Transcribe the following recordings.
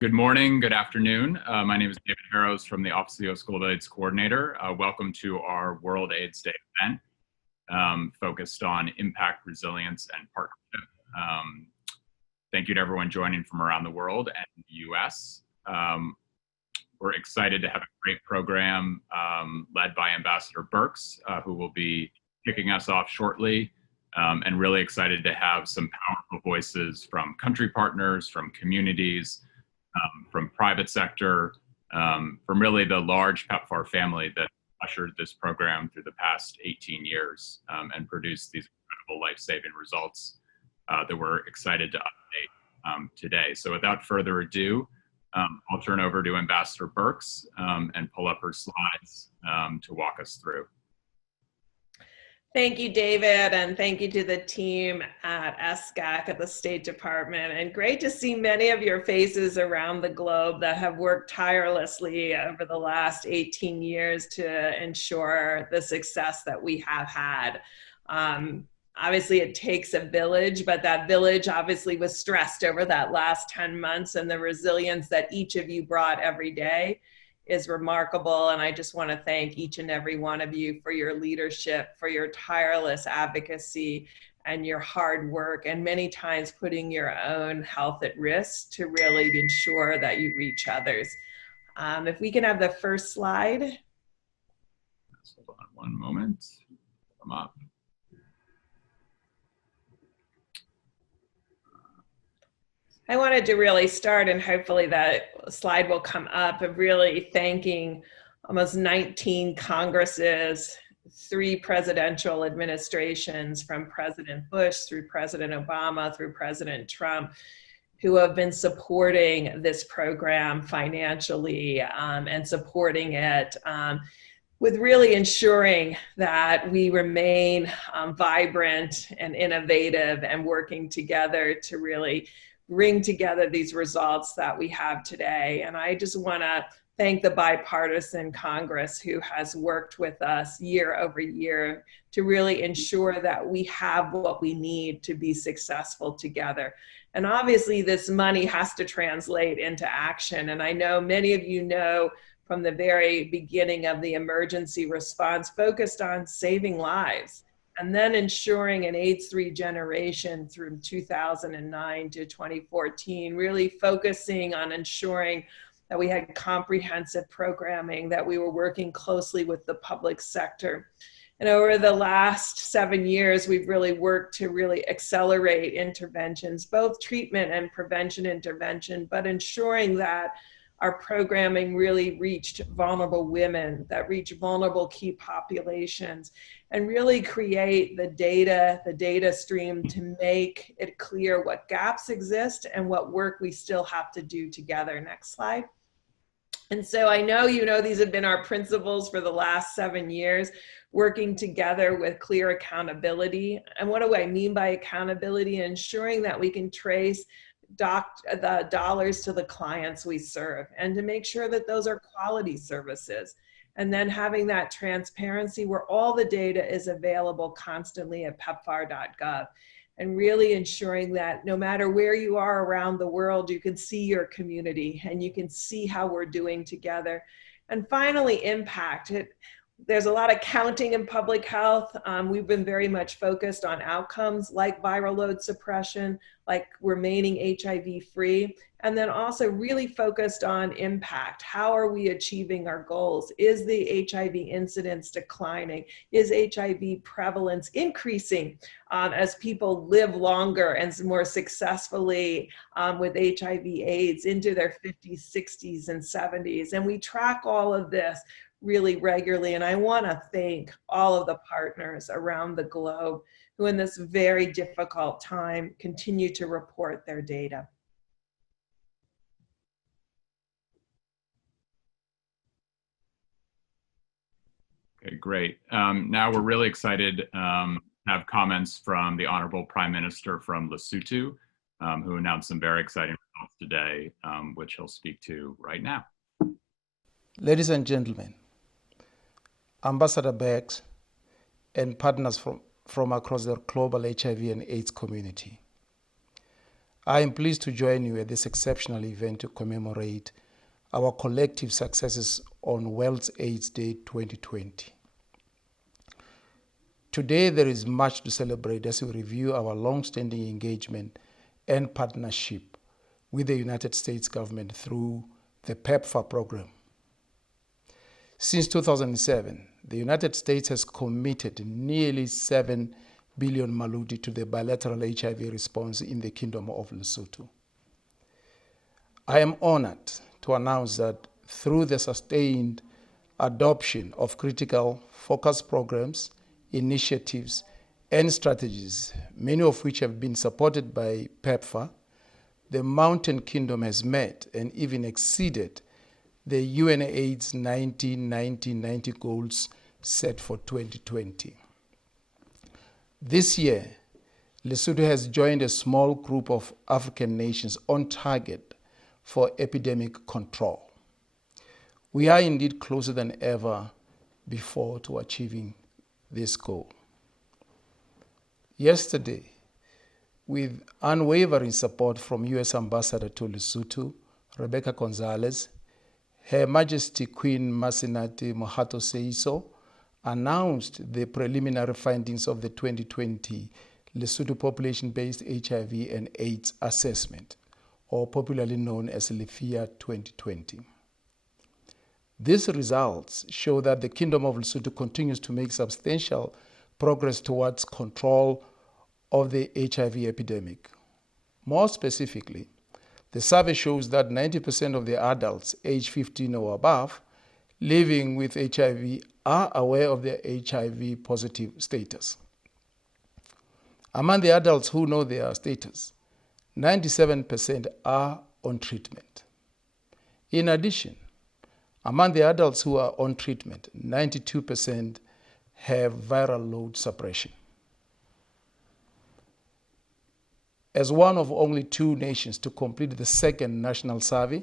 Good morning, good afternoon. My name is David Harrows from the Office of the U.S. Global AIDS Coordinator. Welcome to our World AIDS Day event focused on impact, resilience, and partnership. Thank you to everyone joining from around the world and the U.S. We're excited to have a great program led by Ambassador Birx, who will be kicking us off shortly, and really excited to have some powerful voices from country partners, from communities, from private sector, from really the large PEPFAR family that ushered this program through the past 18 years and produced these incredible life-saving results that we're excited to update today. So without further ado, I'll turn over to Ambassador Birx and pull up her slides to walk us through. Thank you, David, and thank you to the team at SCAC at the State Department. And great to see many of your faces around the globe that have worked tirelessly over the last 18 years to ensure the success that we have had. Obviously, it takes a village, but that village obviously was stressed over that last 10 months, and the resilience that each of you brought every day is remarkable. And I just want to thank each and every one of you for your leadership, for your tireless advocacy and your hard work, and many times putting your own health at risk to really ensure that you reach others. If we can have the first slide. Hold on one moment. Come up. I wanted to really start, and hopefully that slide will come up, of really thanking almost 19 Congresses, 3 presidential administrations, from President Bush through President Obama through President Trump, who have been supporting this program financially and supporting it with really ensuring that we remain vibrant and innovative and working together to really bring together these results that we have today. And I just want to thank the bipartisan Congress who has worked with us year over year to really ensure that we have what we need to be successful together. And obviously this money has to translate into action. And I know many of you know from the very beginning of the emergency response focused on saving lives, and then ensuring an AIDS-free generation through 2009 to 2014, really focusing on ensuring that we had comprehensive programming, that we were working closely with the public sector. And over the last 7 years, we've really worked to really accelerate interventions, both treatment and prevention intervention, but ensuring that our programming really reached vulnerable women, that reached vulnerable key populations, and really create the data stream to make it clear what gaps exist and what work we still have to do together. Next slide. And so I know you know these have been our principles for the last 7 years, working together with clear accountability. And what do I mean by accountability? Ensuring that we can trace the dollars to the clients we serve, and to make sure that those are quality services. And then having that transparency where all the data is available constantly at pepfar.gov, and really ensuring that no matter where you are around the world, you can see your community and you can see how we're doing together. And finally, impact. There's a lot of counting in public health. We've been very much focused on outcomes like viral load suppression, like remaining HIV free, and then also really focused on impact. How are we achieving our goals? Is the HIV incidence declining? Is HIV prevalence increasing as people live longer and more successfully with HIV AIDS into their 50s, 60s, and 70s? And we track all of this really regularly. And I want to thank all of the partners around the globe who in this very difficult time continue to report their data. Okay, great. Now we're really excited to have comments from the Honorable Prime Minister from Lesotho, who announced some very exciting results today, which he'll speak to right now. Ladies and gentlemen, Ambassador Birx and partners from across the global HIV and AIDS community, I am pleased to join you at this exceptional event to commemorate our collective successes on World AIDS Day 2020. Today, there is much to celebrate as we review our long-standing engagement and partnership with the United States government through the PEPFAR program. Since 2007, the United States has committed nearly 7 billion maluti to the bilateral HIV response in the Kingdom of Lesotho. I am honored to announce that through the sustained adoption of critical focus programs, initiatives, and strategies, many of which have been supported by PEPFAR, the Mountain Kingdom has met and even exceeded the UNAIDS 1990 goals set for 2020. This year, Lesotho has joined a small group of African nations on target for epidemic control. We are indeed closer than ever before to achieving this goal. Yesterday, with unwavering support from U.S. Ambassador to Lesotho, Rebecca Gonzalez, Her Majesty Queen Masenate Mohato Seiso announced the preliminary findings of the 2020 Lesotho Population-Based HIV and AIDS Assessment, or popularly known as LEFIA 2020. These results show that the Kingdom of Lesotho continues to make substantial progress towards control of the HIV epidemic. More specifically, the survey shows that 90% of the adults aged 15 or above living with HIV are aware of their HIV positive status. Among the adults who know their status, 97% are on treatment. In addition, among the adults who are on treatment, 92% have viral load suppression. As one of only 2 nations to complete the second national survey,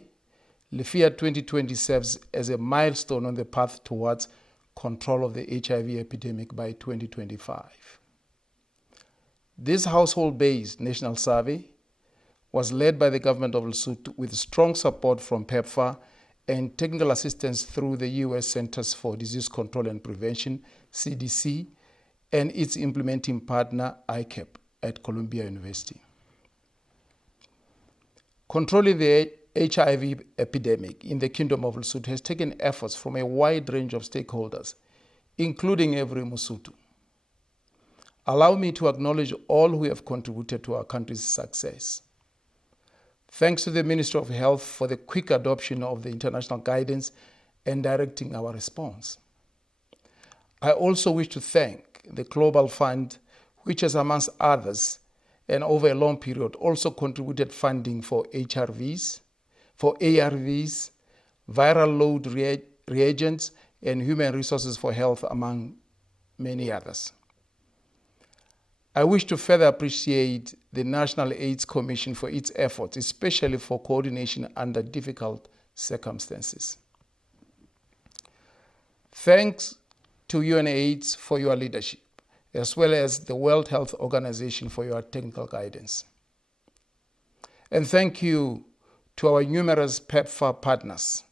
LEFIA 2020 serves as a milestone on the path towards control of the HIV epidemic by 2025. This household-based national survey was led by the government of Lesotho with strong support from PEPFAR and technical assistance through the U.S. Centers for Disease Control and Prevention, CDC, and its implementing partner, ICAP, at Columbia University. Controlling the HIV epidemic in the Kingdom of Lesotho has taken efforts from a wide range of stakeholders, including every Mosotho. Allow me to acknowledge all who have contributed to our country's success. Thanks to the Ministry of Health for the quick adoption of the international guidance and directing our response. I also wish to thank the Global Fund, which has, amongst others, and over a long period, also contributed funding for ARVs, viral load reagents, and human resources for health, among many others. I wish to further appreciate the National AIDS Commission for its efforts, especially for coordination under difficult circumstances. Thanks to UNAIDS for your leadership, as well as the World Health Organization for your technical guidance. And thank you to our numerous PEPFAR partners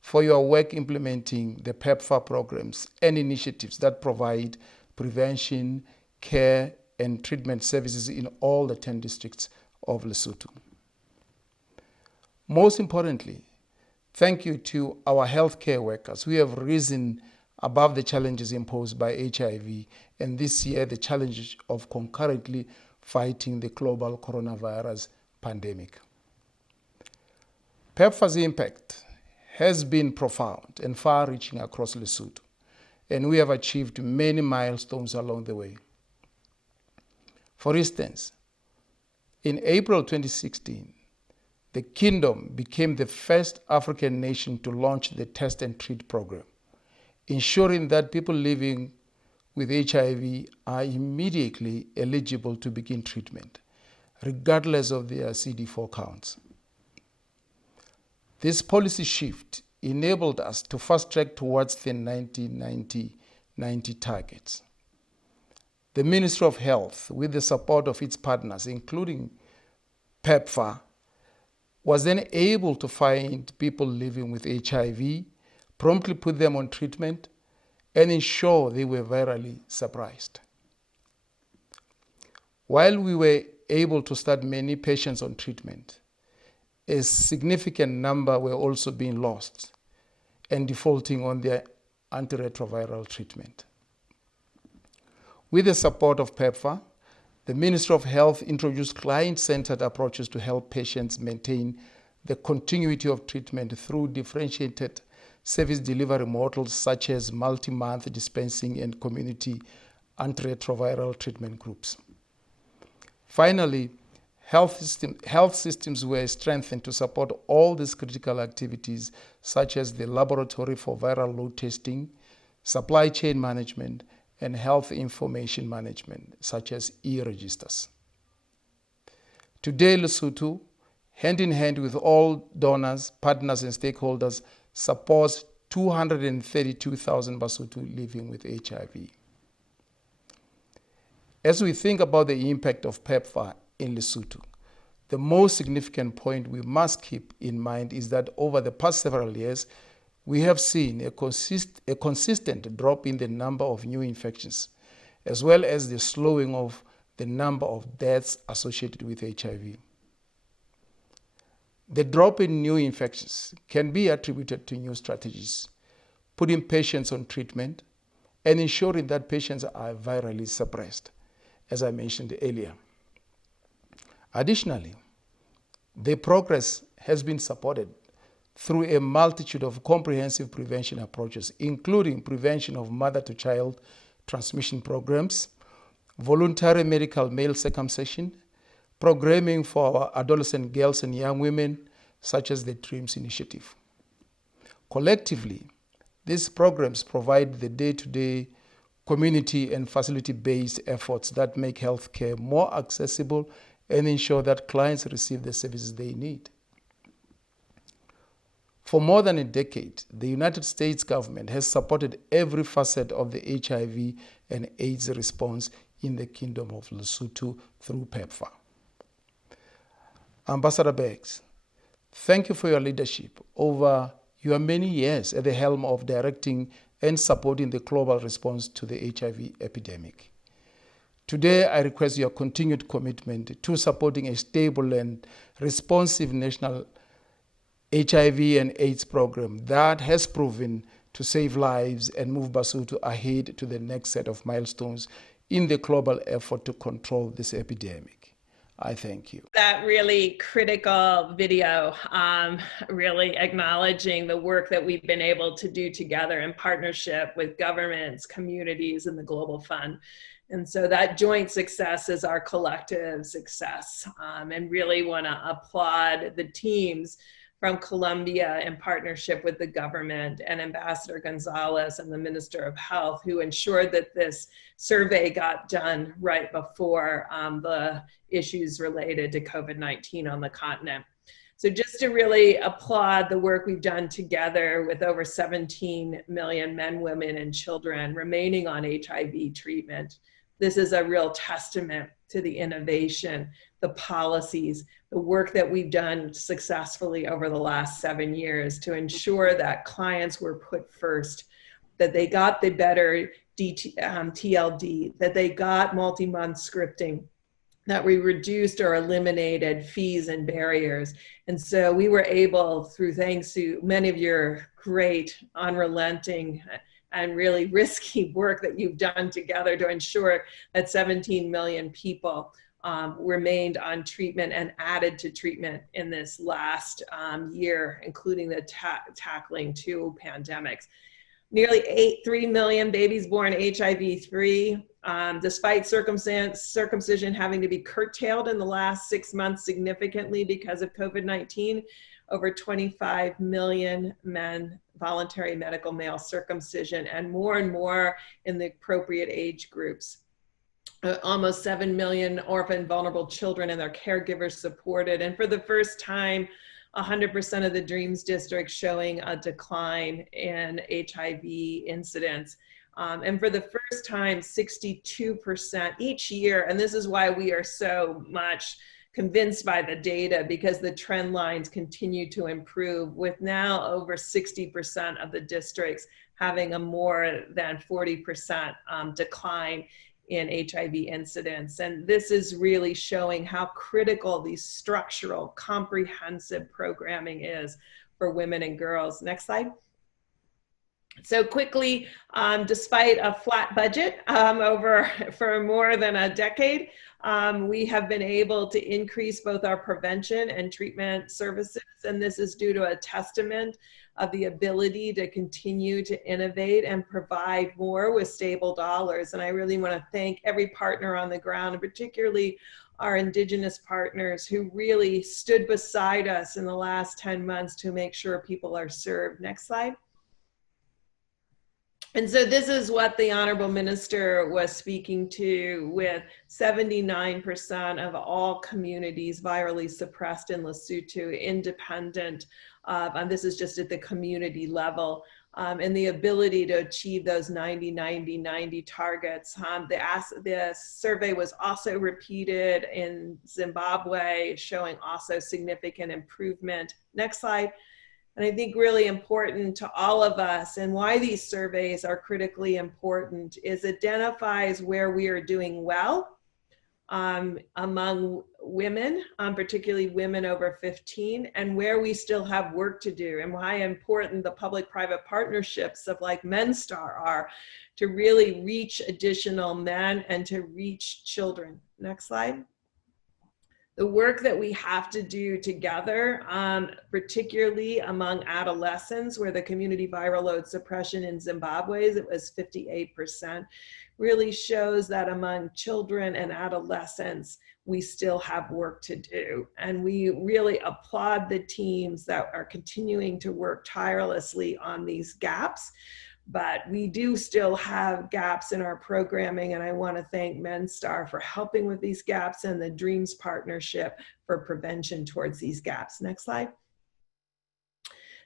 for your work implementing the PEPFAR programs and initiatives that provide prevention, care, and treatment services in all the 10 districts of Lesotho. Most importantly, thank you to our healthcare workers who have risen above the challenges imposed by HIV, and this year the challenge of concurrently fighting the global coronavirus pandemic. PEPFAR's impact has been profound and far-reaching across Lesotho, and we have achieved many milestones along the way. For instance, in April 2016, the Kingdom became the first African nation to launch the Test and Treat program, ensuring that people living with HIV are immediately eligible to begin treatment, regardless of their CD4 counts. This policy shift enabled us to fast-track towards the 1990 targets. The Ministry of Health, with the support of its partners, including PEPFAR, was then able to find people living with HIV, promptly put them on treatment, and ensure they were virally suppressed. While we were able to start many patients on treatment, a significant number were also being lost and defaulting on their antiretroviral treatment. With the support of PEPFAR, the Ministry of Health introduced client-centered approaches to help patients maintain the continuity of treatment through differentiated service delivery models such as multi-month dispensing and community antiretroviral treatment groups. Finally, health systems were strengthened to support all these critical activities, such as the laboratory for viral load testing, supply chain management, and health information management, such as e-registers. Today, Lesotho, hand in hand with all donors, partners, and stakeholders, supports 232,000 Basotho living with HIV. As we think about the impact of PEPFAR in Lesotho, the most significant point we must keep in mind is that over the past several years, we have seen a consistent drop in the number of new infections, as well as the slowing of the number of deaths associated with HIV. The drop in new infections can be attributed to new strategies, putting patients on treatment and ensuring that patients are virally suppressed, as I mentioned earlier. Additionally, the progress has been supported through a multitude of comprehensive prevention approaches, including prevention of mother-to-child transmission programs, voluntary medical male circumcision, programming for our adolescent girls and young women, such as the DREAMS initiative. Collectively, these programs provide the day-to-day community and facility-based efforts that make healthcare more accessible and ensure that clients receive the services they need. For more than a decade, the United States government has supported every facet of the HIV and AIDS response in the Kingdom of Lesotho through PEPFAR. Ambassador Birx, thank you for your leadership over your many years at the helm of directing and supporting the global response to the HIV epidemic. Today, I request your continued commitment to supporting a stable and responsive national HIV and AIDS program that has proven to save lives and move Basotho ahead to the next set of milestones in the global effort to control this epidemic. I thank you. That really critical video, really acknowledging the work that we've been able to do together in partnership with governments, communities, and the Global Fund. And so that joint success is our collective success, and really want to applaud the teams from Colombia in partnership with the government and Ambassador Gonzalez and the Minister of Health, who ensured that this survey got done right before the issues related to COVID-19 on the continent. So just to really applaud the work we've done together with over 17 million men, women, and children remaining on HIV treatment. This is a real testament to the innovation, the policies, the work that we've done successfully over the last 7 years to ensure that clients were put first, that they got the better TLD, that they got multi-month scripting, that we reduced or eliminated fees and barriers. And so we were able, through thanks to many of your great, unrelenting, and really risky work that you've done together to ensure that 17 million people remained on treatment and added to treatment in this last year, including the tackling 2 pandemics. Nearly 3 million babies born HIV-free, despite circumcision having to be curtailed in the last 6 months significantly because of COVID-19. Over 25 million men voluntary medical male circumcision, and more in the appropriate age groups. Almost 7 million orphan vulnerable children and their caregivers supported. And for the first time, 100% of the DREAMS districts showing a decline in HIV incidence. And for the first time, 62% each year, and this is why we are so much convinced by the data because the trend lines continue to improve, with now over 60% of the districts having a more than 40% decline in HIV incidence. And this is really showing how critical these structural, comprehensive programming is for women and girls. Next slide. So quickly, despite a flat budget for more than a decade, we have been able to increase both our prevention and treatment services. And this is due to a testament of the ability to continue to innovate and provide more with stable dollars. And I really want to thank every partner on the ground, and particularly our Indigenous partners who really stood beside us in the last 10 months to make sure people are served. Next slide. And so this is what the Honorable Minister was speaking to, with 79% of all communities virally suppressed in Lesotho, independent of, and this is just at the community level, and the ability to achieve those 90-90-90 targets. The survey was also repeated in Zimbabwe, showing also significant improvement. Next slide. And I think really important to all of us, and why these surveys are critically important, is identifies where we are doing well among women, particularly women over 15, and where we still have work to do, and why important the public-private partnerships of like MenStar are to really reach additional men and to reach children. Next slide. The work that we have to do together, particularly among adolescents, where the community viral load suppression in Zimbabwe, it was 58%, really shows that among children and adolescents, we still have work to do. And we really applaud the teams that are continuing to work tirelessly on these gaps. But we do still have gaps in our programming, and I want to thank MenStar for helping with these gaps, and the DREAMS partnership for prevention towards these gaps. Next slide.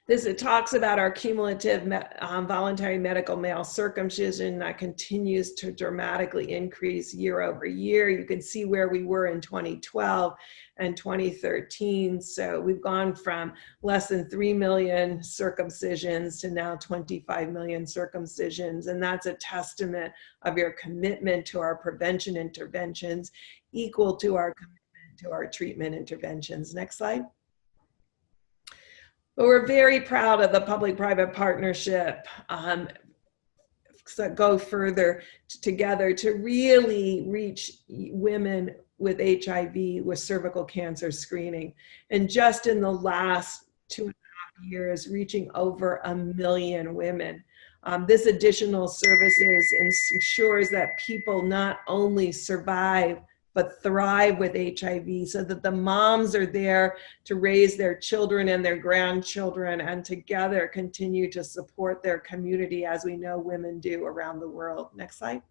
It talks about our cumulative voluntary medical male circumcision that continues to dramatically increase year over year. You can see where we were in 2012 and 2013. So we've gone from less than 3 million circumcisions to now 25 million circumcisions. And that's a testament of your commitment to our prevention interventions, equal to our commitment to our treatment interventions. Next slide. But we're very proud of the public-private partnership go further together to really reach women with HIV with cervical cancer screening. And just in the last 2.5 years, reaching over 1 million women. This additional services ensures that people not only survive, but thrive with HIV, so that the moms are there to raise their children and their grandchildren, and together continue to support their community, as we know women do around the world. Next slide.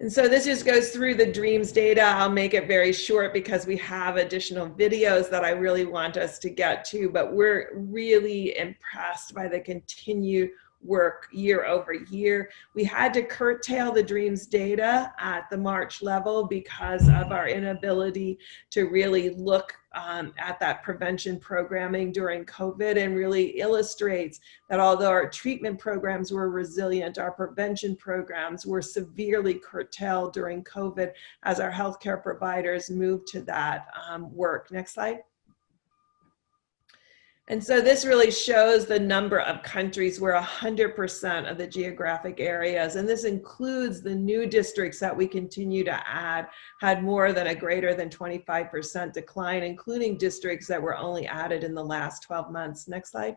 And so this just goes through the DREAMS data. I'll make it very short because we have additional videos that I really want us to get to, but we're really impressed by the continued work year over year. We had to curtail the DREAMS data at the March level because of our inability to really look at that prevention programming during COVID, and really illustrates that although our treatment programs were resilient, our prevention programs were severely curtailed during COVID as our healthcare providers moved to that work. Next slide. And so this really shows the number of countries where 100% of the geographic areas, and this includes the new districts that we continue to add, had more than a greater than 25% decline, including districts that were only added in the last 12 months. Next slide.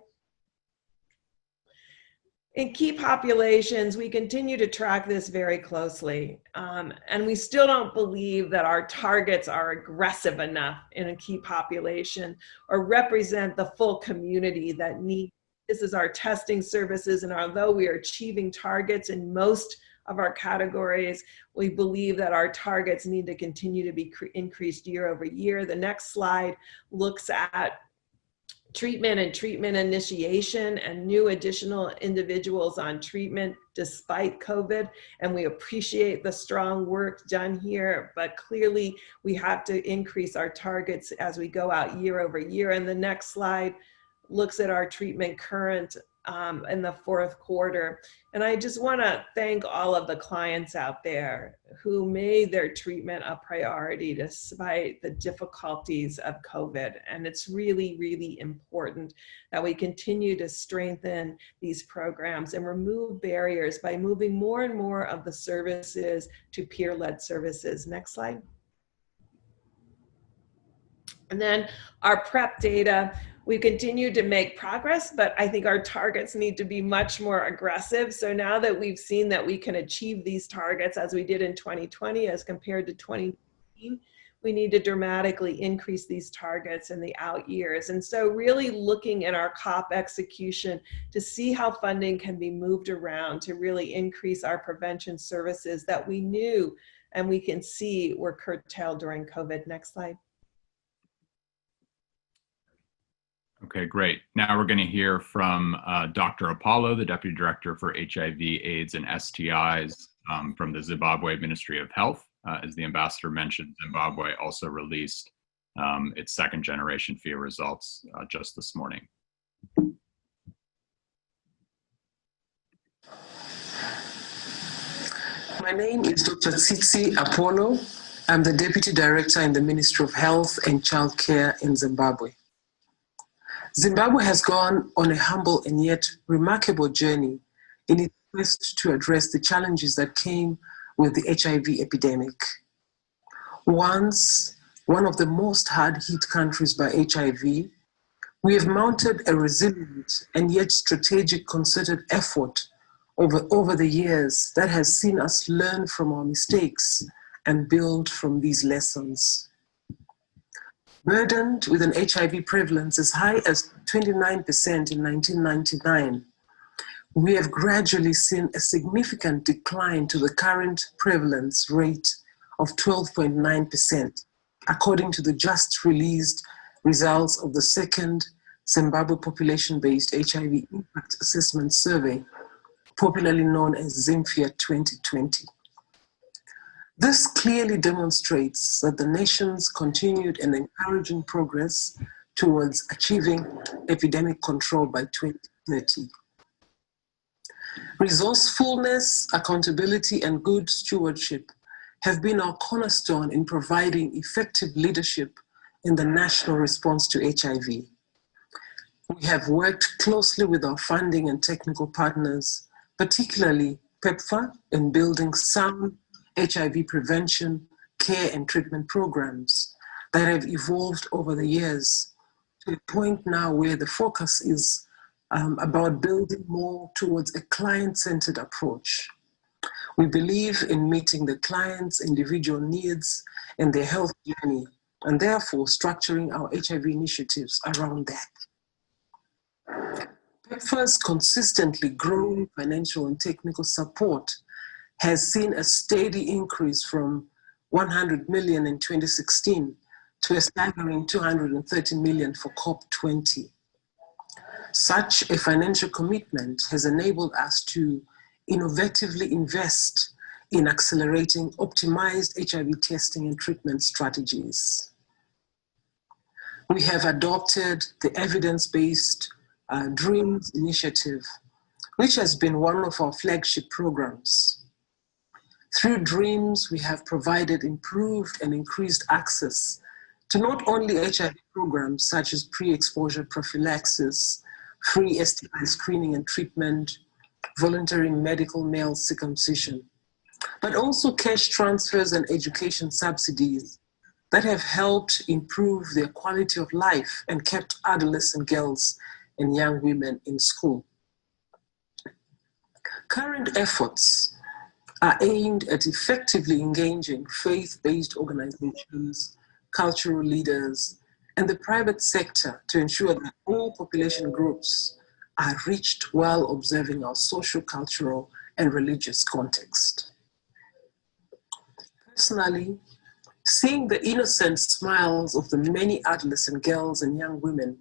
In key populations, we continue to track this very closely, and we still don't believe that our targets are aggressive enough in a key population or represent the full community that needs. This is our testing services, and although we are achieving targets in most of our categories, we believe that our targets need to continue to be increased year over year. The next slide looks at treatment and treatment initiation and new additional individuals on treatment despite COVID. And we appreciate the strong work done here, but clearly we have to increase our targets as we go out year over year. And the next slide looks at our treatment current in the fourth quarter. And I just want to thank all of the clients out there who made their treatment a priority despite the difficulties of COVID. And it's really, really important that we continue to strengthen these programs and remove barriers by moving more and more of the services to peer-led services. Next slide. And then our PrEP data. We continue to make progress, but I think our targets need to be much more aggressive. So now that we've seen that we can achieve these targets as we did in 2020 as compared to 2019, we need to dramatically increase these targets in the out years. And so really looking at our COP execution to see how funding can be moved around to really increase our prevention services that we knew and we can see were curtailed during COVID. Next slide. Okay, great. Now we're going to hear from Dr. Apollo, the Deputy Director for HIV, AIDS, and STIs from the Zimbabwe Ministry of Health. As the ambassador mentioned, Zimbabwe also released its second generation FIA results just this morning. My name is Dr. Tsitsi Apollo. I'm the Deputy Director in the Ministry of Health and Child Care in Zimbabwe. Zimbabwe has gone on a humble and yet remarkable journey in its quest to address the challenges that came with the HIV epidemic. Once one of the most hard-hit countries by HIV, we have mounted a resilient and yet strategic concerted effort over the years that has seen us learn from our mistakes and build from these lessons. Burdened with an HIV prevalence as high as 29% in 1999, we have gradually seen a significant decline to the current prevalence rate of 12.9%, according to the just released results of the second Zimbabwe population-based HIV Impact Assessment Survey, popularly known as ZIMFIA 2020. This clearly demonstrates that the nation's continued and encouraging progress towards achieving epidemic control by 2030. Resourcefulness, accountability, and good stewardship have been our cornerstone in providing effective leadership in the national response to HIV. We have worked closely with our funding and technical partners, particularly PEPFAR, in building sound HIV prevention, care, and treatment programs that have evolved over the years to a point now where the focus is about building more towards a client-centered approach. We believe in meeting the client's individual needs and their health journey, and therefore structuring our HIV initiatives around that. PEPFAR's consistently growing financial and technical support has seen a steady increase from 100 million in 2016 to a staggering 230 million for COP20. Such a financial commitment has enabled us to innovatively invest in accelerating optimized HIV testing and treatment strategies. We have adopted the evidence-based DREAMS initiative, which has been one of our flagship programs. Through DREAMS, we have provided improved and increased access to not only HIV programs such as pre-exposure prophylaxis, free STI screening and treatment, voluntary medical male circumcision, but also cash transfers and education subsidies that have helped improve their quality of life and kept adolescent girls and young women in school. Current efforts are aimed at effectively engaging faith-based organizations, cultural leaders, and the private sector to ensure that all population groups are reached while observing our social, cultural, and religious context. Personally, seeing the innocent smiles of the many adolescent girls and young women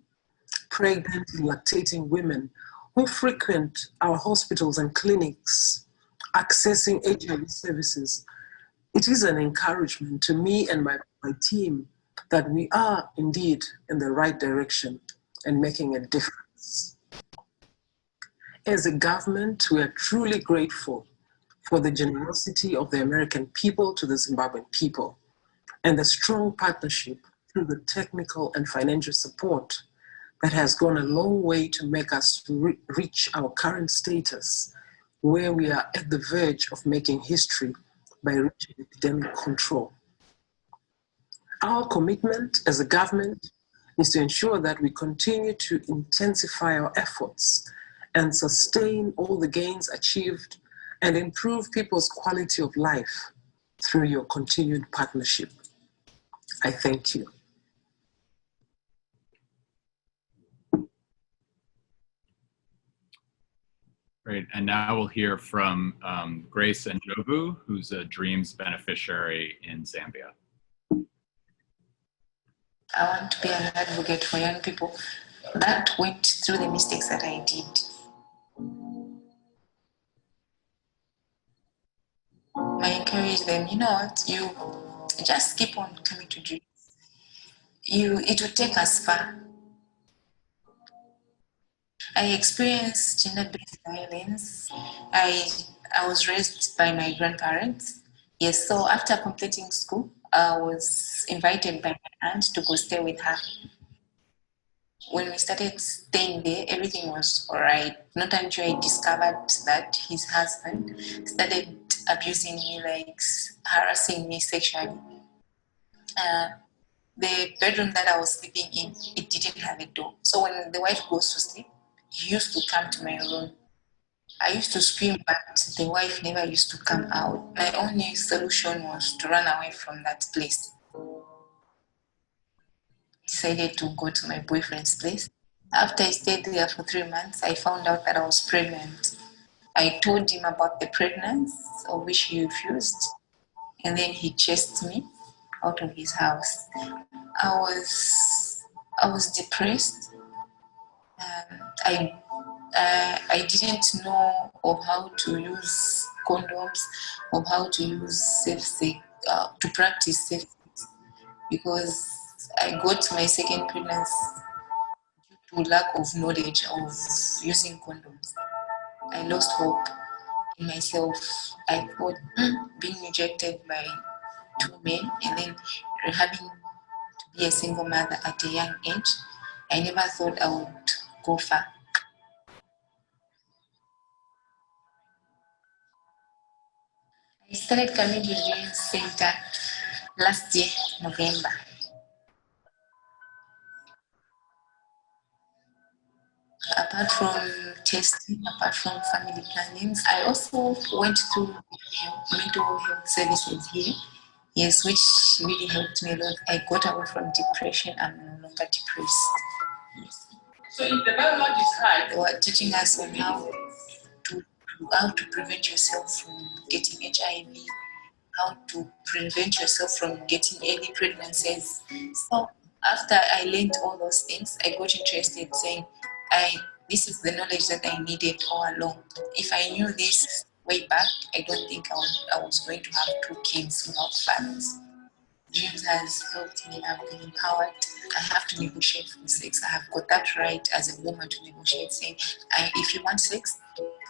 pregnant and lactating women who frequent our hospitals and clinics accessing HIV services, it is an encouragement to me and my team that we are indeed in the right direction and making a difference. As a government, we are truly grateful for the generosity of the American people to the Zimbabwean people and the strong partnership through the technical and financial support that has gone a long way to make us reach our current status, where we are at the verge of making history by reaching epidemic control. Our commitment as a government is to ensure that we continue to intensify our efforts and sustain all the gains achieved and improve people's quality of life through your continued partnership. I thank you. Great, and now we'll hear from Grace and Njobvu, who's a DREAMS beneficiary in Zambia. I want to be an advocate for young people that went through the mistakes that I did. I encourage them, you know what, you just keep on coming to dreams. It will take us far. I experienced gender-based violence. I was raised by my grandparents. Yes, so after completing school, I was invited by my aunt to go stay with her. When we started staying there, everything was all right. Not until I discovered that his husband started abusing me, like harassing me sexually. The bedroom that I was sleeping in, it didn't have a door. So when the wife goes to sleep, he used to come to my room. I used to scream, but the wife never used to come out. My only solution was to run away from that place. Decided to go to my boyfriend's place. After I stayed there for 3 months, I found out that I was pregnant. I told him about the pregnancy, of which he refused, and then he chased me out of his house. I was depressed. I didn't know of how to use condoms, of how to use safe sex, to practice safe sex, because I got my second pregnancy due to lack of knowledge of using condoms. I lost hope in myself. I thought being rejected by 2 men and then having to be a single mother at a young age, I never thought I would go far. I started coming to Dreams Center last year, November. Apart from testing, apart from family plannings, I also went to mental health services here. Yes, which really helped me a lot. I got away from depression. I'm no longer depressed. Yes. So in the biology side, they were teaching us on how to prevent yourself from getting HIV, how to prevent yourself from getting early pregnancies. So after I learned all those things, I got interested, saying, this is the knowledge that I needed all along. If I knew this way back, I don't think I was going to have 2 kids without fathers. Dreams has helped me. I've been empowered. I have to negotiate for sex. I have got that right as a woman to negotiate, saying, if you want sex,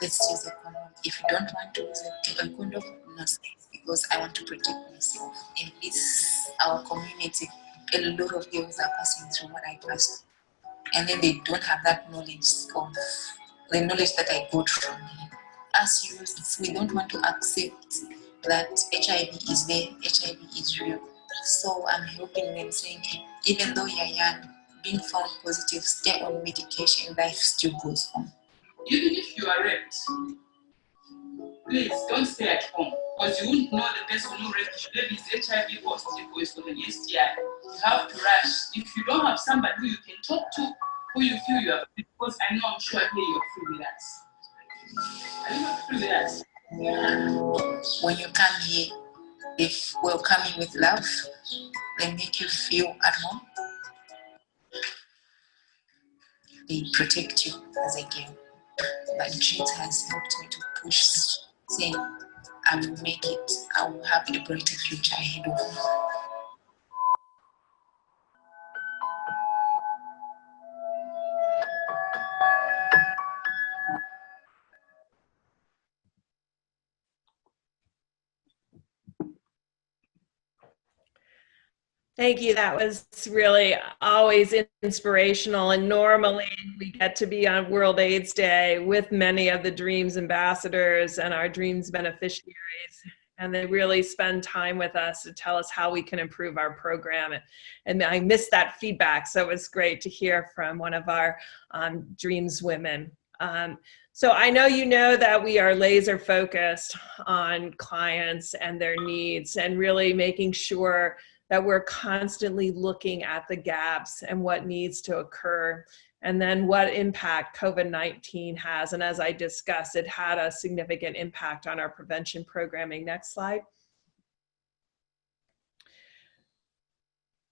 let's use a condom. If you don't want to use a condom, no sex, because I want to protect myself. In this, our community, a lot of girls are passing through what I passed, and then they don't have that knowledge of the knowledge that I got from him. As youths, we don't want to accept that HIV is there, HIV is real. So I'm helping them, saying, even though you're young, being found positive, stay on medication, life still goes on. Even if you are raped, please don't stay at home, because you wouldn't know the person who raped you. Maybe it's HIV positive or it's from an STI. You have to rush. If you don't have somebody who you can talk to, who you feel you are, because I know I'm sure here you're free with us. Are you not free with us? Yeah. When you come here, if welcoming with love, they make you feel at home. they protect you as a girl. But dreams has helped me to push, saying, I will make it, I will have a brighter future ahead of me. Thank you. That was really always inspirational. And normally we get to be on World AIDS Day with many of the Dreams ambassadors and our Dreams beneficiaries. And they really spend time with us to tell us how we can improve our program. And I missed that feedback. So it was great to hear from one of our Dreams women. So I know you know that we are laser focused on clients and their needs and really making sure that we're constantly looking at the gaps and what needs to occur, and then what impact COVID-19 has. And as I discussed, it had a significant impact on our prevention programming. Next slide.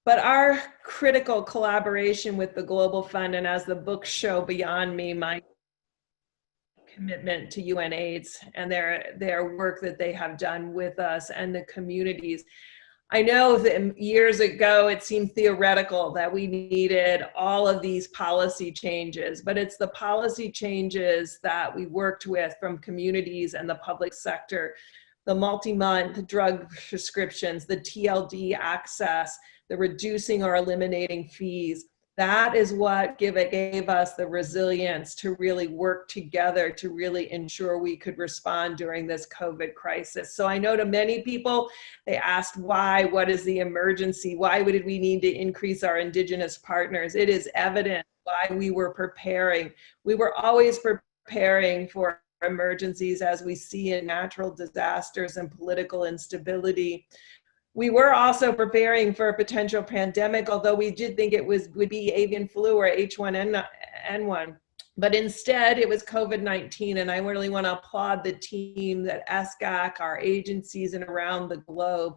But our critical collaboration with the Global Fund, and as the books show beyond me, my commitment to UNAIDS and their work that they have done with us and the communities. I know that years ago, it seemed theoretical that we needed all of these policy changes, but it's the policy changes that we worked with from communities and the public sector, the multi-month drug prescriptions, the TLD access, the reducing or eliminating fees. That is what gave us the resilience to really work together to really ensure we could respond during this COVID crisis. So I know to many people, they asked why, what is the emergency? Why would we need to increase our Indigenous partners? It is evident why we were preparing. We were always preparing for emergencies as we see in natural disasters and political instability. We were also preparing for a potential pandemic, although we did think it would be avian flu or H1N1. But instead, it was COVID-19, and I really want to applaud the team at SGAC, our agencies, and around the globe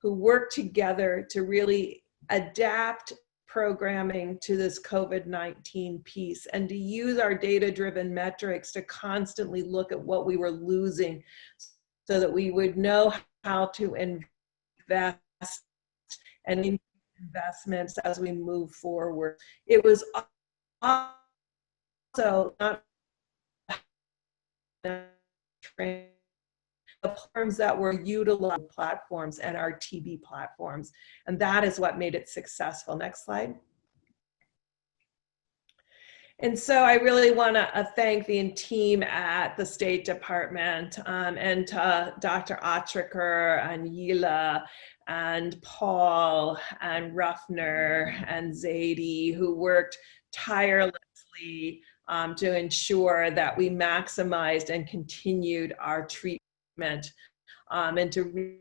who worked together to really adapt programming to this COVID-19 piece and to use our data-driven metrics to constantly look at what we were losing so that we would know how to invest and investments as we move forward. It was also not the platforms that were utilized platforms and our TB platforms, and that is what made it successful. Next slide. And so I really want to thank the team at the State Department and Dr. Otricker and Yila and Paul and Ruffner and Zadie, who worked tirelessly to ensure that we maximized and continued our treatment and to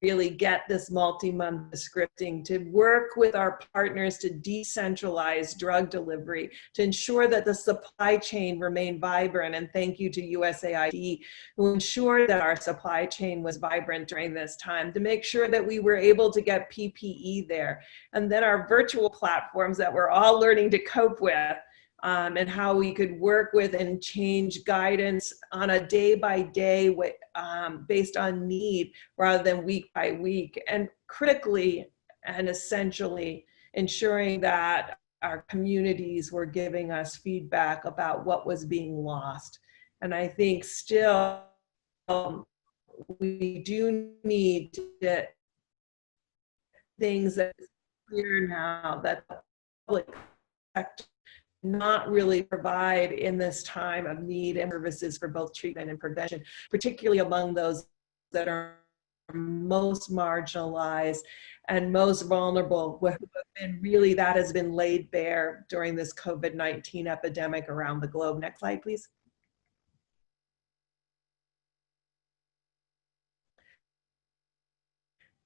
really get this multi-month scripting, to work with our partners to decentralize drug delivery, to ensure that the supply chain remained vibrant. And thank you to USAID, who ensured that our supply chain was vibrant during this time, to make sure that we were able to get PPE there. And then our virtual platforms that we're all learning to cope with, and how we could work with and change guidance on a day-by-day based on need rather than week by week, and critically and essentially ensuring that our communities were giving us feedback about what was being lost. And I think still we do need to get things that is clear now that the public sector not really provide in this time of need and services for both treatment and prevention, particularly among those that are most marginalized and most vulnerable, who have been really, that has been laid bare during this COVID-19 epidemic around the globe. Next slide, please.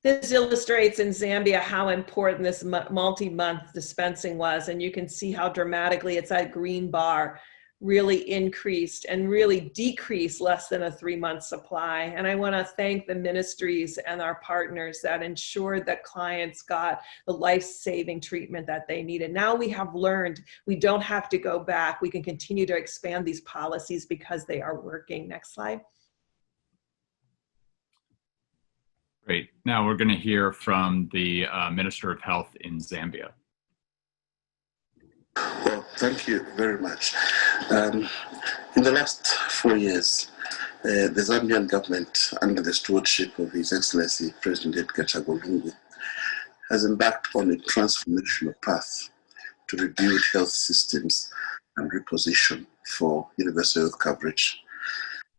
This illustrates in Zambia how important this multi-month dispensing was, and you can see how dramatically it's that green bar really increased and really decreased less than a 3-month supply. And I want to thank the ministries and our partners that ensured that clients got the life-saving treatment that they needed. Now we have learned we don't have to go back. We can continue to expand these policies because they are working. Next slide. Great. Now we're going to hear from the Minister of Health in Zambia. Well, thank you very much. In the last 4 years, the Zambian government, under the stewardship of His Excellency President Edgar Chagwa, has embarked on a transformational path to rebuild health systems and reposition for universal health coverage.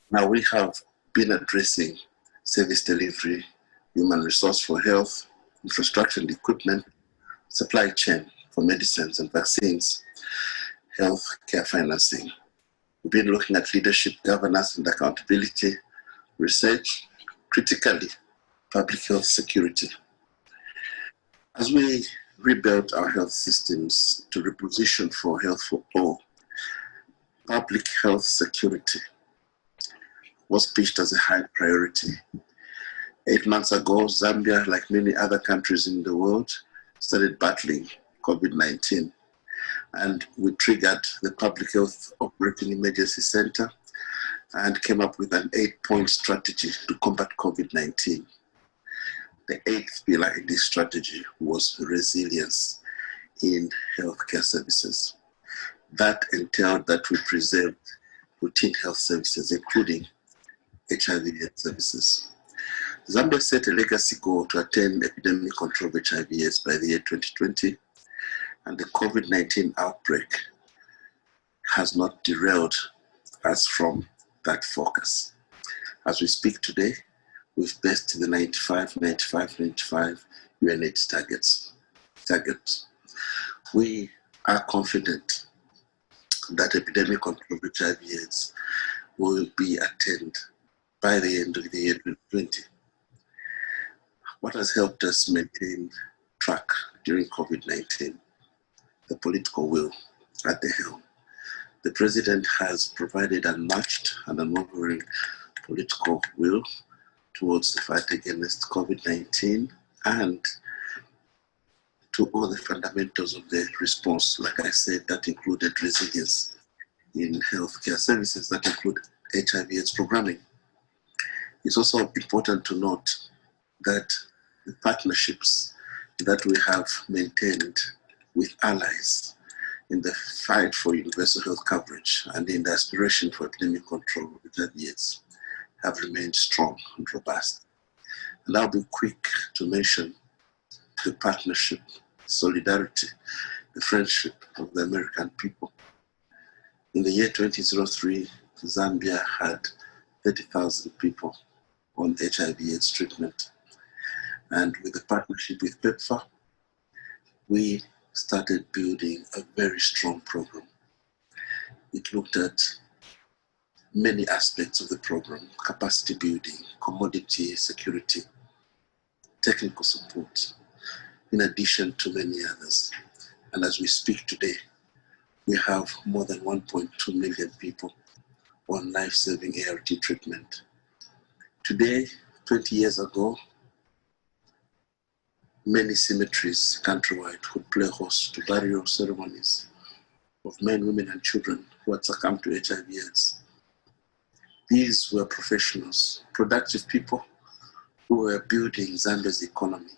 Now we have been addressing service delivery, human resource for health, infrastructure and equipment, supply chain for medicines and vaccines, health care financing. We've been looking at leadership, governance and accountability, research, critically, public health security. As we rebuilt our health systems to reposition for health for all, public health security was pitched as a high priority. 8 months ago, Zambia, like many other countries in the world, started battling COVID-19. And we triggered the Public Health Operating Emergency Center and came up with an 8-point strategy to combat COVID-19. The 8th pillar in this strategy was resilience in healthcare services. That entailed that we preserved routine health services, including HIV/AIDS services. Zambia set a legacy goal to attain epidemic control of HIV/AIDS by the year 2020, and the COVID-19 outbreak has not derailed us from that focus. As we speak today, we've bested the 95 UNAIDS targets. We are confident that epidemic control of HIV/AIDS will be attained by the end of the year 2020. What has helped us maintain track during COVID-19? The political will at the helm. The President has provided unmatched and unwavering political will towards the fight against COVID-19 and to all the fundamentals of the response, like I said, that included resilience in healthcare services, that include HIV/AIDS programming. It's also important to note that the partnerships that we have maintained with allies in the fight for universal health coverage and in the aspiration for epidemic control of HIV/AIDS have remained strong and robust. And I'll be quick to mention the partnership, solidarity, the friendship of the American people. In the year 2003, Zambia had 30,000 people on HIV/AIDS treatment. And with the partnership with PEPFAR, we started building a very strong program. It looked at many aspects of the program: capacity building, commodity security, technical support, in addition to many others. And as we speak today, we have more than 1.2 million people on life-saving ART treatment. Today, 20 years ago, many cemeteries countrywide would play host to burial ceremonies of men, women, and children who had succumbed to HIV/AIDS. These were professionals, productive people who were building Zambia's economy.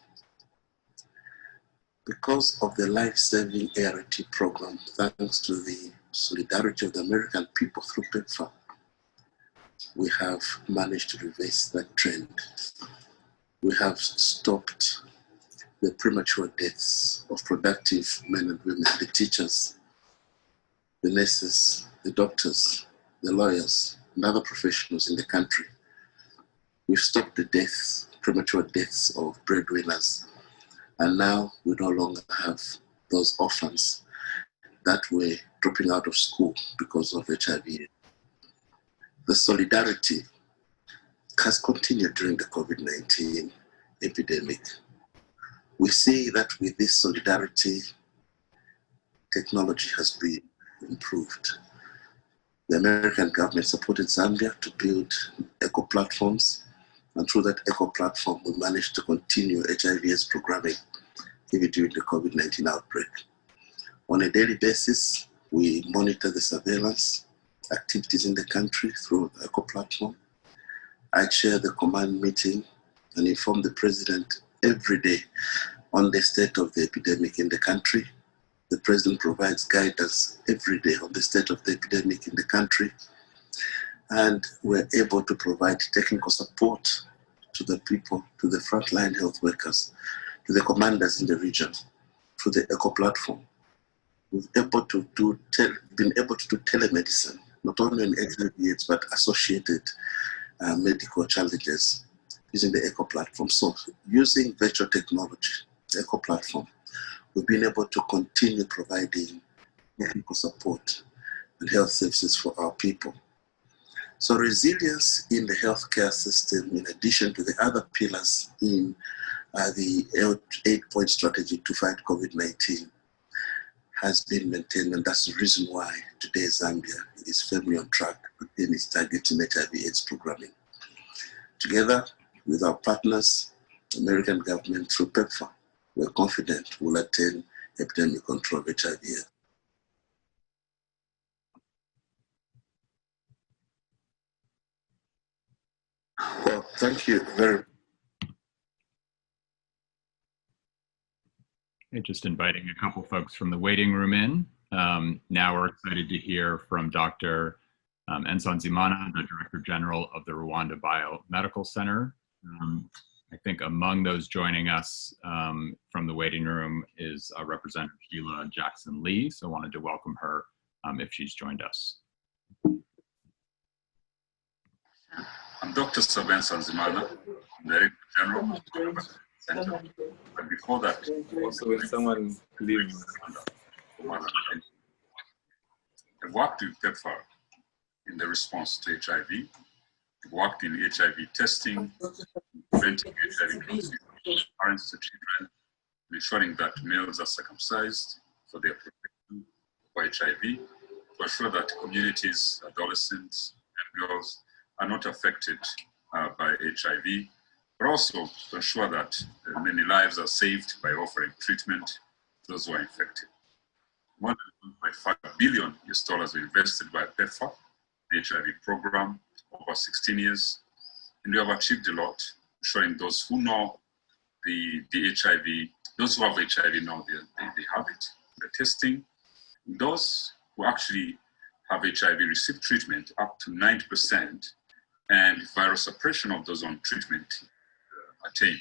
Because of the life-saving ART program, thanks to the solidarity of the American people through PEPFAR, we have managed to reverse that trend. We have stopped the premature deaths of productive men and women, the teachers, the nurses, the doctors, the lawyers, and other professionals in the country. We've stopped the deaths, premature deaths of breadwinners, and now we no longer have those orphans that were dropping out of school because of HIV. The solidarity has continued during the COVID-19 epidemic. We see that with this solidarity, technology has been improved. The American government supported Zambia to build eco platforms, and through that eco platform, we managed to continue HIV/AIDS programming even during the COVID-19 outbreak. On a daily basis, we monitor the surveillance activities in the country through the eco platform. I chair the command meeting and inform the president every day on the state of the epidemic in the country. The president provides guidance every day on the state of the epidemic in the country. And we're able to provide technical support to the people, to the frontline health workers, to the commanders in the region through the ECHO platform. We've been able to do telemedicine, not only in HIV/AIDS, but associated medical challenges using the ECHO platform. So using virtual technology, the ECHO platform, we've been able to continue providing technical support and health services for our people. So resilience in the healthcare system, in addition to the other pillars in the 8-point strategy to fight COVID-19, has been maintained, and that's the reason why today Zambia is firmly on track in its target in HIV/AIDS programming. Together with our partners, the American government through PEPFAR, we're confident we'll attain epidemic control of HIV/AIDS. Well, thank you very much. Just inviting a couple folks from the waiting room in. Now we're excited to hear from Dr. Nsanzimana, the Director General of the Rwanda Biomedical Center. I think among those joining us from the waiting room is Representative Sheila Jackson-Lee, so wanted to welcome her if she's joined us. I'm Dr. Sabin Nsanzimana, Director General of the Biomedical Center. And before that, also when someone leaves, I worked with PEPFAR in the response to HIV. I worked in HIV testing, preventing HIV transmission from parents to children, ensuring that males are circumcised for their protection for HIV, to ensure that communities, adolescents, and girls are not affected by HIV, but also to ensure that many lives are saved by offering treatment to those who are infected. More than $1.5 billion were invested by PEPFAR, the HIV program, over 16 years, and we have achieved a lot, showing those who know the HIV, those who have HIV know they have it, the testing. Those who actually have HIV receive treatment up to 90%, and viral suppression of those on treatment attained.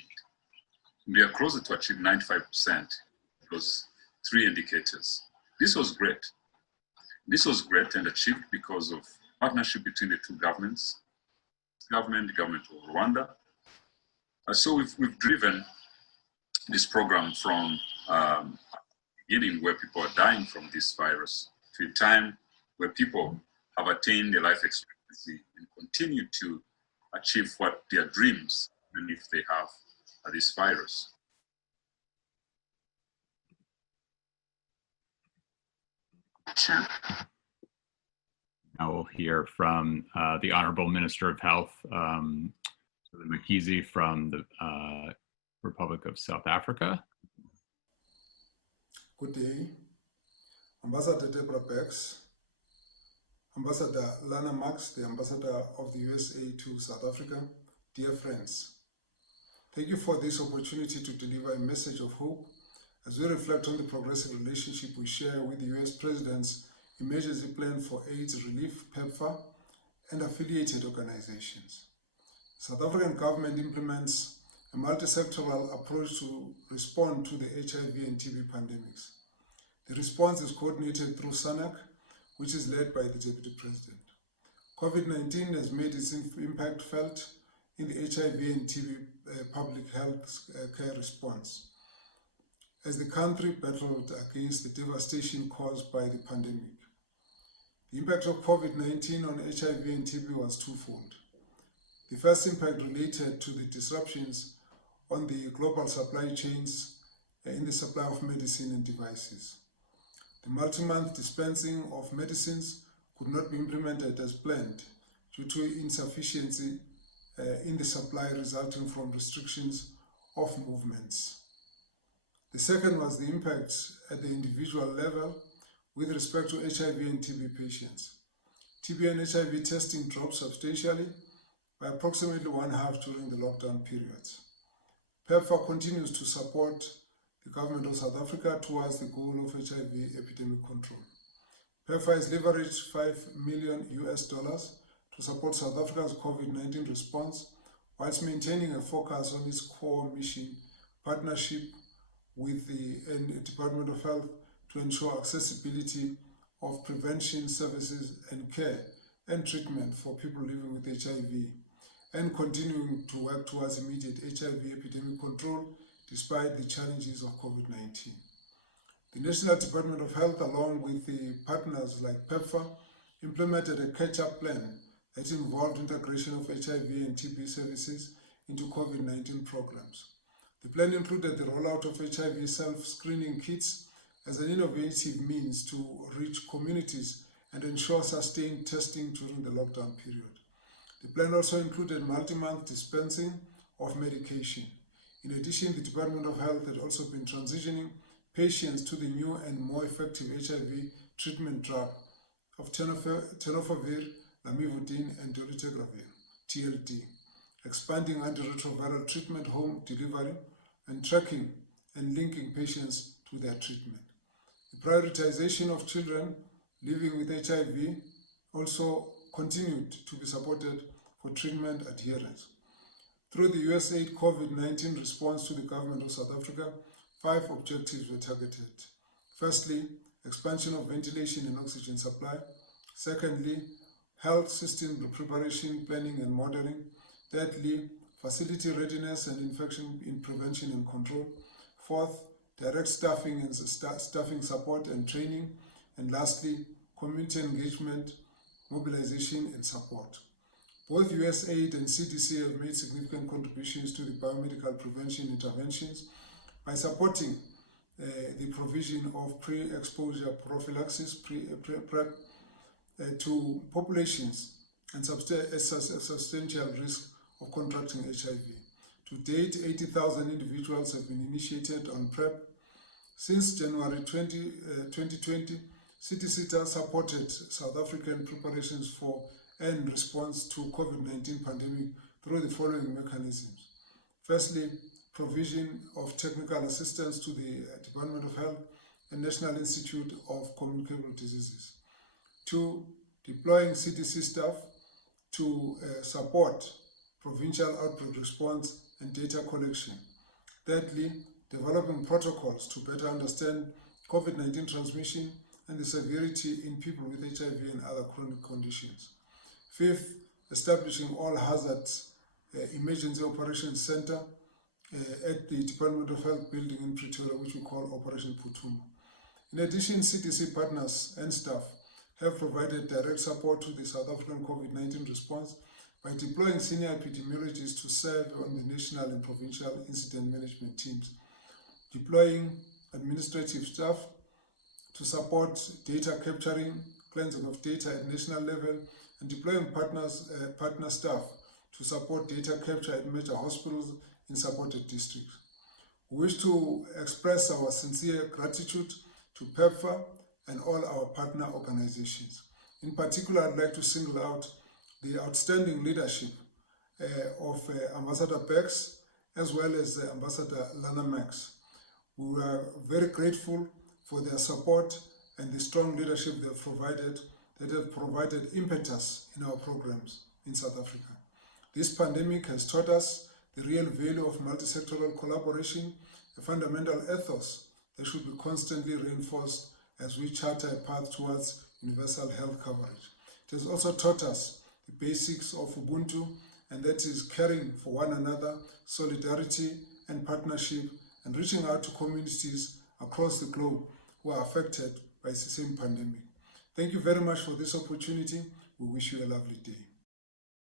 We are closer to achieve 95%, those 3 indicators. This was great. This was great and achieved because of partnership between the 2 governments, the government of Rwanda. So we've driven this program from beginning where people are dying from this virus to a time where people have attained a life expectancy and continue to achieve what their dreams, even if they have this virus. Now we'll hear from the Honorable Minister of Health, Mkihze from the Republic of South Africa. Good day. Ambassador Deborah Birx, Ambassador Lana Max, the Ambassador of the USA to South Africa, dear friends. Thank you for this opportunity to deliver a message of hope as we reflect on the progressive relationship we share with the US President's Emergency Plan for AIDS Relief, PEPFAR, and affiliated organizations. South African government implements a multi-sectoral approach to respond to the HIV and TB pandemics. The response is coordinated through SANAC, which is led by the Deputy President. COVID-19 has made its impact felt in the HIV and TB public health care response as the country battled against the devastation caused by the pandemic. The impact of COVID-19 on HIV and TB was twofold. The first impact related to the disruptions on the global supply chains in the supply of medicine and devices. The multi-month dispensing of medicines could not be implemented as planned due to insufficiency in the supply resulting from restrictions of movements. The second was the impact at the individual level with respect to HIV and TB patients. TB and HIV testing dropped substantially by approximately one-half during the lockdown periods. PEPFAR continues to support the government of South Africa towards the goal of HIV epidemic control. PEPFAR has leveraged $5 million to support South Africa's COVID-19 response, whilst maintaining a focus on its core mission, partnership with the Department of Health to ensure accessibility of prevention services and care and treatment for people living with HIV, and continuing to work towards immediate HIV epidemic control despite the challenges of COVID-19. The National Department of Health, along with the partners like PEPFAR, implemented a catch-up plan that involved integration of HIV and TB services into COVID-19 programs. The plan included the rollout of HIV self-screening kits as an innovative means to reach communities and ensure sustained testing during the lockdown period. The plan also included multi-month dispensing of medication. In addition, the Department of Health had also been transitioning patients to the new and more effective HIV treatment drug of tenofovir, lamivudine, and dolutegravir, TLD, expanding antiretroviral treatment home delivery, and tracking and linking patients to their treatment. The prioritization of children living with HIV also continued to be supported for treatment adherence. Through the USAID COVID-19 response to the government of South Africa, 5 objectives were targeted. Firstly, expansion of ventilation and oxygen supply. Secondly, health system preparation, planning and modeling. Thirdly, facility readiness and infection in prevention and control. Fourth, direct staffing and staffing support and training. And lastly, community engagement, mobilization and support. Both USAID and CDC have made significant contributions to the biomedical prevention interventions by supporting the provision of pre-exposure prophylaxis, PrEP, to populations and substantial risk of contracting HIV. To date, 80,000 individuals have been initiated on PrEP. Since January 2020, CDC supported South African preparations for and response to COVID-19 pandemic through the following mechanisms. Firstly, provision of technical assistance to the Department of Health and National Institute of Communicable Diseases. 2, deploying CDC staff to support provincial outbreak response and data collection. Thirdly, developing protocols to better understand COVID-19 transmission and the severity in people with HIV and other chronic conditions. 5th, establishing all hazards emergency operations center at the Department of Health building in Pretoria, which we call Operation Phuthuma. In addition, CDC partners and staff have provided direct support to the South African COVID-19 response by deploying senior epidemiologists to serve on the national and provincial incident management teams, deploying administrative staff to support data capturing, cleansing of data at national level, and deploying partner staff to support data capture at major hospitals in supported districts. We wish to express our sincere gratitude to PEPFAR and all our partner organizations. In particular, I'd like to single out the outstanding leadership of Ambassador Birx as well as Ambassador Lana Max. We are very grateful for their support and the strong leadership they have provided impetus in our programs in South Africa. This pandemic has taught us the real value of multi-sectoral collaboration, a fundamental ethos that should be constantly reinforced as we charter a path towards universal health coverage. It has also taught us the basics of Ubuntu, and that is caring for one another, solidarity and partnership, and reaching out to communities across the globe who are affected by the same pandemic. Thank you very much for this opportunity. We wish you a lovely day.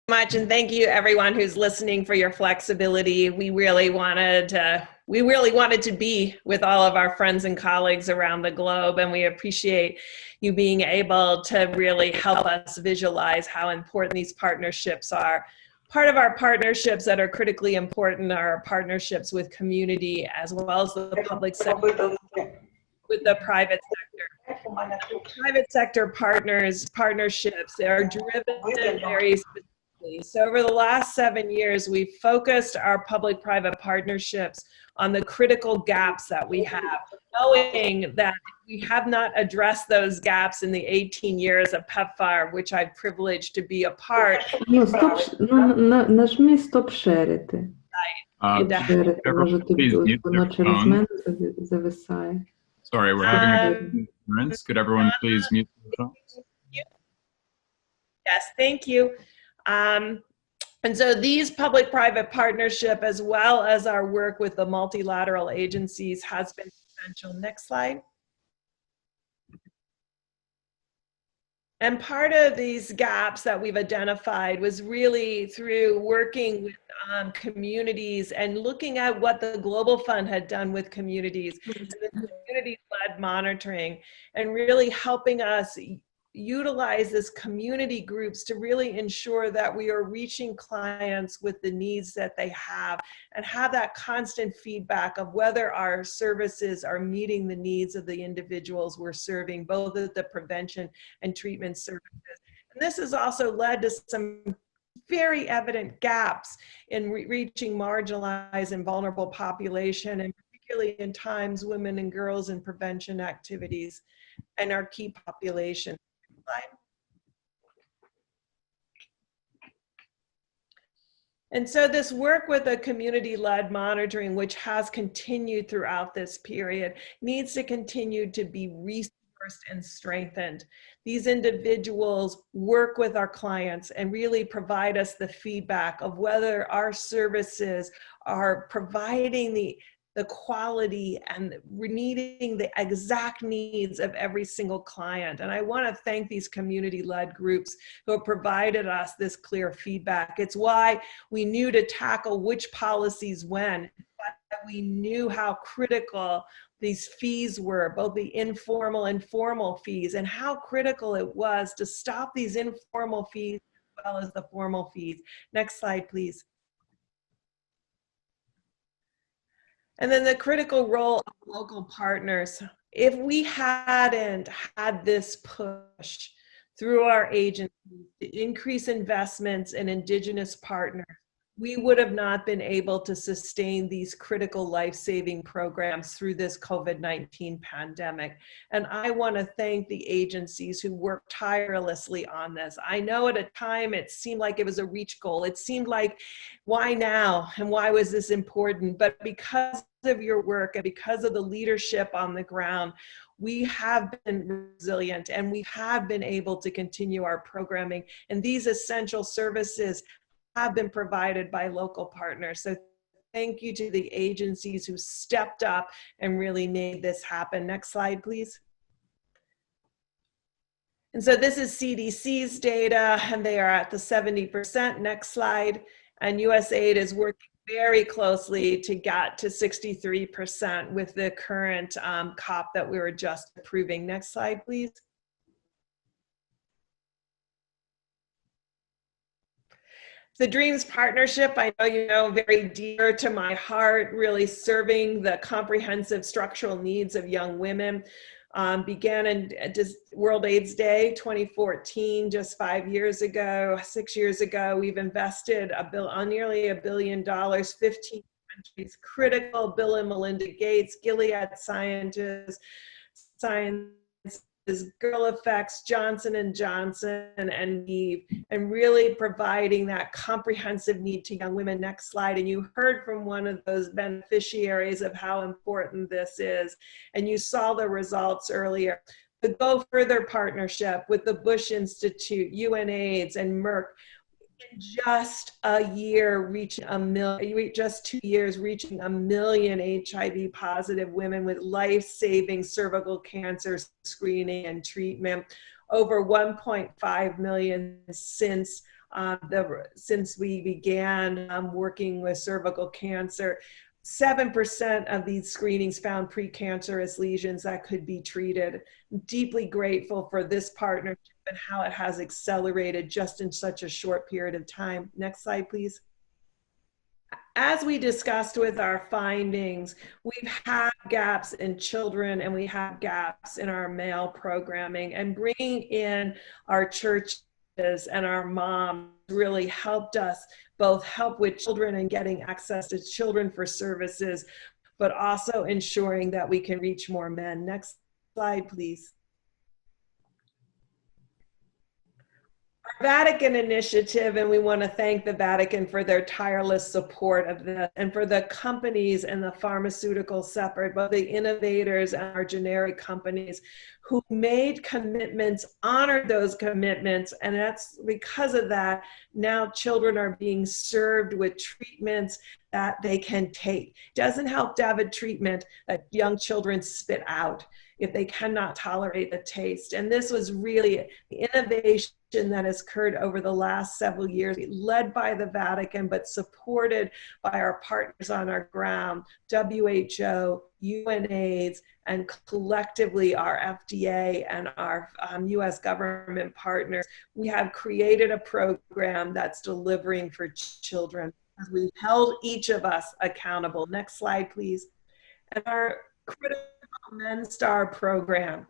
Much, and thank you everyone who's listening for your flexibility. We really wanted to be with all of our friends and colleagues around the globe, and we appreciate you being able to really help us visualize how important these partnerships are. Part of our partnerships that are critically important are partnerships with community as well as the public sector, with the private sector. Private sector partnerships are driven very specifically. So over the last 7 years, we've focused our public-private partnerships on the critical gaps that we have, knowing that we have not addressed those gaps in the 18 years of PEPFAR, which I'm privileged to be a part. Ну, нажми стоп шерити. Стоп шерити, може воно через мене зависає. Sorry, we're having interference. Could everyone please mute themselves? Yes, thank you. And so these public-private partnership, as well as our work with the multilateral agencies, has been essential. Next slide. And part of these gaps that we've identified was really through working with communities and looking at what the Global Fund had done with communities, and the community-led monitoring, and really helping us utilize this community groups to really ensure that we are reaching clients with the needs that they have, and have that constant feedback of whether our services are meeting the needs of the individuals we're serving, both at the prevention and treatment services. And this has also led to some very evident gaps in reaching marginalized and vulnerable population, and particularly in times women and girls in prevention activities and our key population. And so this work with a community-led monitoring, which has continued throughout this period, needs to continue to be resourced and strengthened. These individuals work with our clients and really provide us the feedback of whether our services are providing the quality and meeting the exact needs of every single client. And I want to thank these community-led groups who have provided us this clear feedback. It's why we knew to tackle which policies when, but we knew how critical these fees were, both the informal and formal fees, and how critical it was to stop these informal fees as well as the formal fees. Next slide, please. And then the critical role of local partners. If we hadn't had this push through our agencies to increase investments in Indigenous partners, we would have not been able to sustain these critical life-saving programs through this COVID-19 pandemic. And I want to thank the agencies who worked tirelessly on this. I know at a time it seemed like it was a reach goal. It seemed like, why now? And why was this important? But because of your work and because of the leadership on the ground, we have been resilient and we have been able to continue our programming. And these essential services have been provided by local partners. So thank you to the agencies who stepped up and really made this happen. Next slide, please. And so this is CDC's data, and they are at the 70%. Next slide. And USAID is working very closely to get to 63% with the current COP that we were just approving. Next slide, please. The Dreams Partnership, I know you know, very dear to my heart, really serving the comprehensive structural needs of young women. Began in World AIDS Day 2014, just 5 years ago, 6 years ago. We've invested nearly $1 billion, 15 countries, critical Bill and Melinda Gates, Gilead Sciences, Girl Effects, Johnson & Johnson, and Eve, and really providing that comprehensive need to young women. Next slide. And you heard from one of those beneficiaries of how important this is, and you saw the results earlier. The Go Further partnership with the Bush Institute, UNAIDS, and Merck, in just a year, reaching just 2 years, reaching 1 million HIV positive women with life-saving cervical cancer screening and treatment, over 1.5 million since since we began working with cervical cancer. 7% of these screenings found precancerous lesions that could be treated. I'm deeply grateful for this partnership and how it has accelerated just in such a short period of time. Next slide, please. As we discussed with our findings, we've had gaps in children and we have gaps in our male programming, and bringing in our churches and our moms really helped us both help with children and getting access to children for services, but also ensuring that we can reach more men. Next slide, please. Our Vatican initiative, and we want to thank the Vatican for their tireless support of this, and for the companies and the pharmaceutical sector, both the innovators and our generic companies who made commitments, honored those commitments, and that's because of that, now children are being served with treatments that they can take. It doesn't help to have a treatment that young children spit out if they cannot tolerate the taste. And this was really the innovation that has occurred over the last several years, led by the Vatican, but supported by our partners on our ground, WHO, UNAIDS, and collectively our FDA and our U.S. government partners. We have created a program that's delivering for children. We held each of us accountable. Next slide, please. And our critical MenStar program.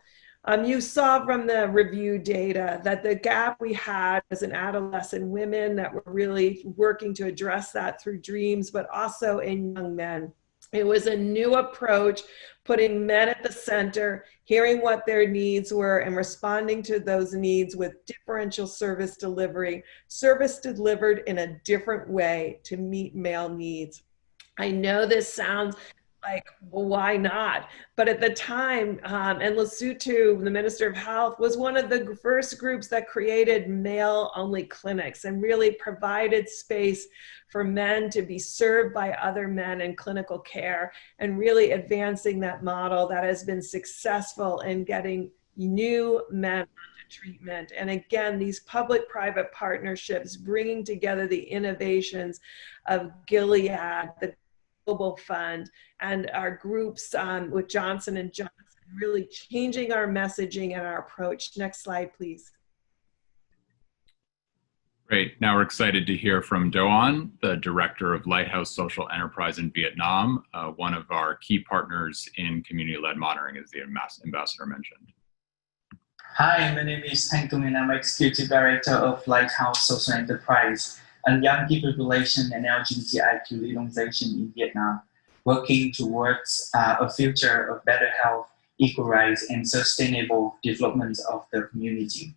You saw from the review data that the gap we had was in adolescent women, that we're really working to address that through DREAMS, but also in young men. It was a new approach, putting men at the center, hearing what their needs were, and responding to those needs with differential service delivery, service delivered in a different way to meet male needs. I know this sounds like, well, why not? But at the time, and Lesotho, the Minister of Health, was one of the first groups that created male-only clinics and really provided space for men to be served by other men in clinical care, and really advancing that model that has been successful in getting new men onto treatment. And again, these public-private partnerships, bringing together the innovations of Gilead, the Global Fund, and our groups with Johnson & Johnson, really changing our messaging and our approach. Next slide, please. Great. Now we're excited to hear from Doan, the Director of Lighthouse Social Enterprise in Vietnam, one of our key partners in community-led monitoring, as the Ambassador mentioned. Hi, my name is Thanh, and I'm Executive Director of Lighthouse Social Enterprise and Young People Population and LGBTIQ Organization in Vietnam, working towards a future of better health, equal rights, and sustainable development of the community.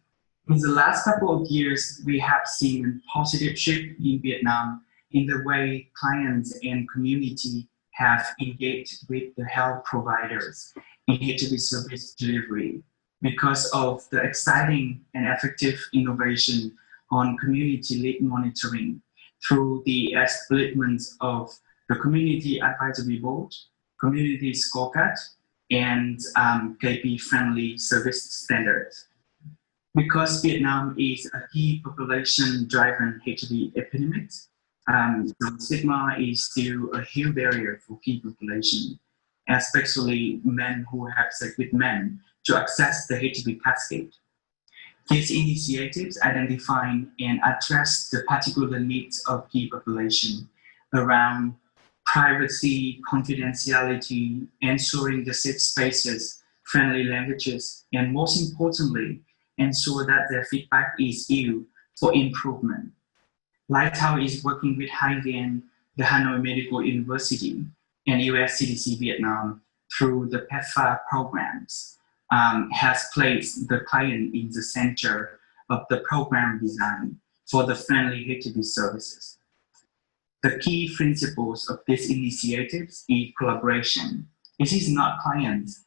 In the last couple of years, we have seen a positive shift in Vietnam in the way clients and community have engaged with the health providers in HIV service delivery because of the exciting and effective innovation on community-led monitoring through the establishment of the Community Advisory Board, Community Scorecard, and KP-friendly service standards. Because Vietnam is a key population-driven HIV epidemic, the stigma is still a huge barrier for key population, especially men who have sex with men, to access the HIV cascade. These initiatives identify and address the particular needs of key population around privacy, confidentiality, ensuring the safe spaces, friendly languages, and most importantly, ensure that their feedback is used for improvement. Lighthouse is working with Hai Nguyen, the Hanoi Medical University, and U.S. CDC Vietnam through the PEPFAR programs, has placed the client in the center of the program design for the friendly HIV services. The key principles of these initiatives is collaboration. This is not clients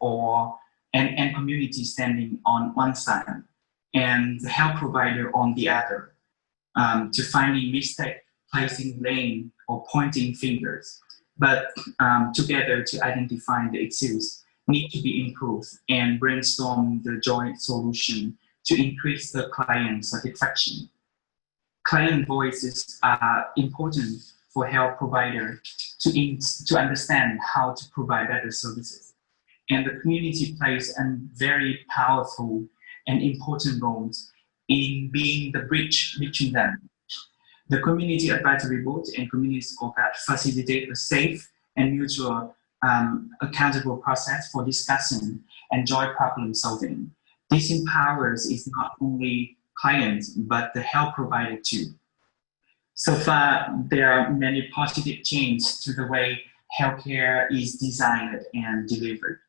and community standing on one side and the health provider on the other, to finding mistake, placing blame, or pointing fingers, but together to identify the issues need to be improved and brainstorm the joint solution to increase the client satisfaction. client voices are important for health providers to understand how to provide better services. And the community plays a very powerful and important role in being the bridge between them. The Community Advisory Board and Community Scorecard facilitate a safe and mutual accountable process for discussion and joint problem solving. This empowers is not only clients, but the health provider too. So far, there are many positive changes to the way healthcare is designed and delivered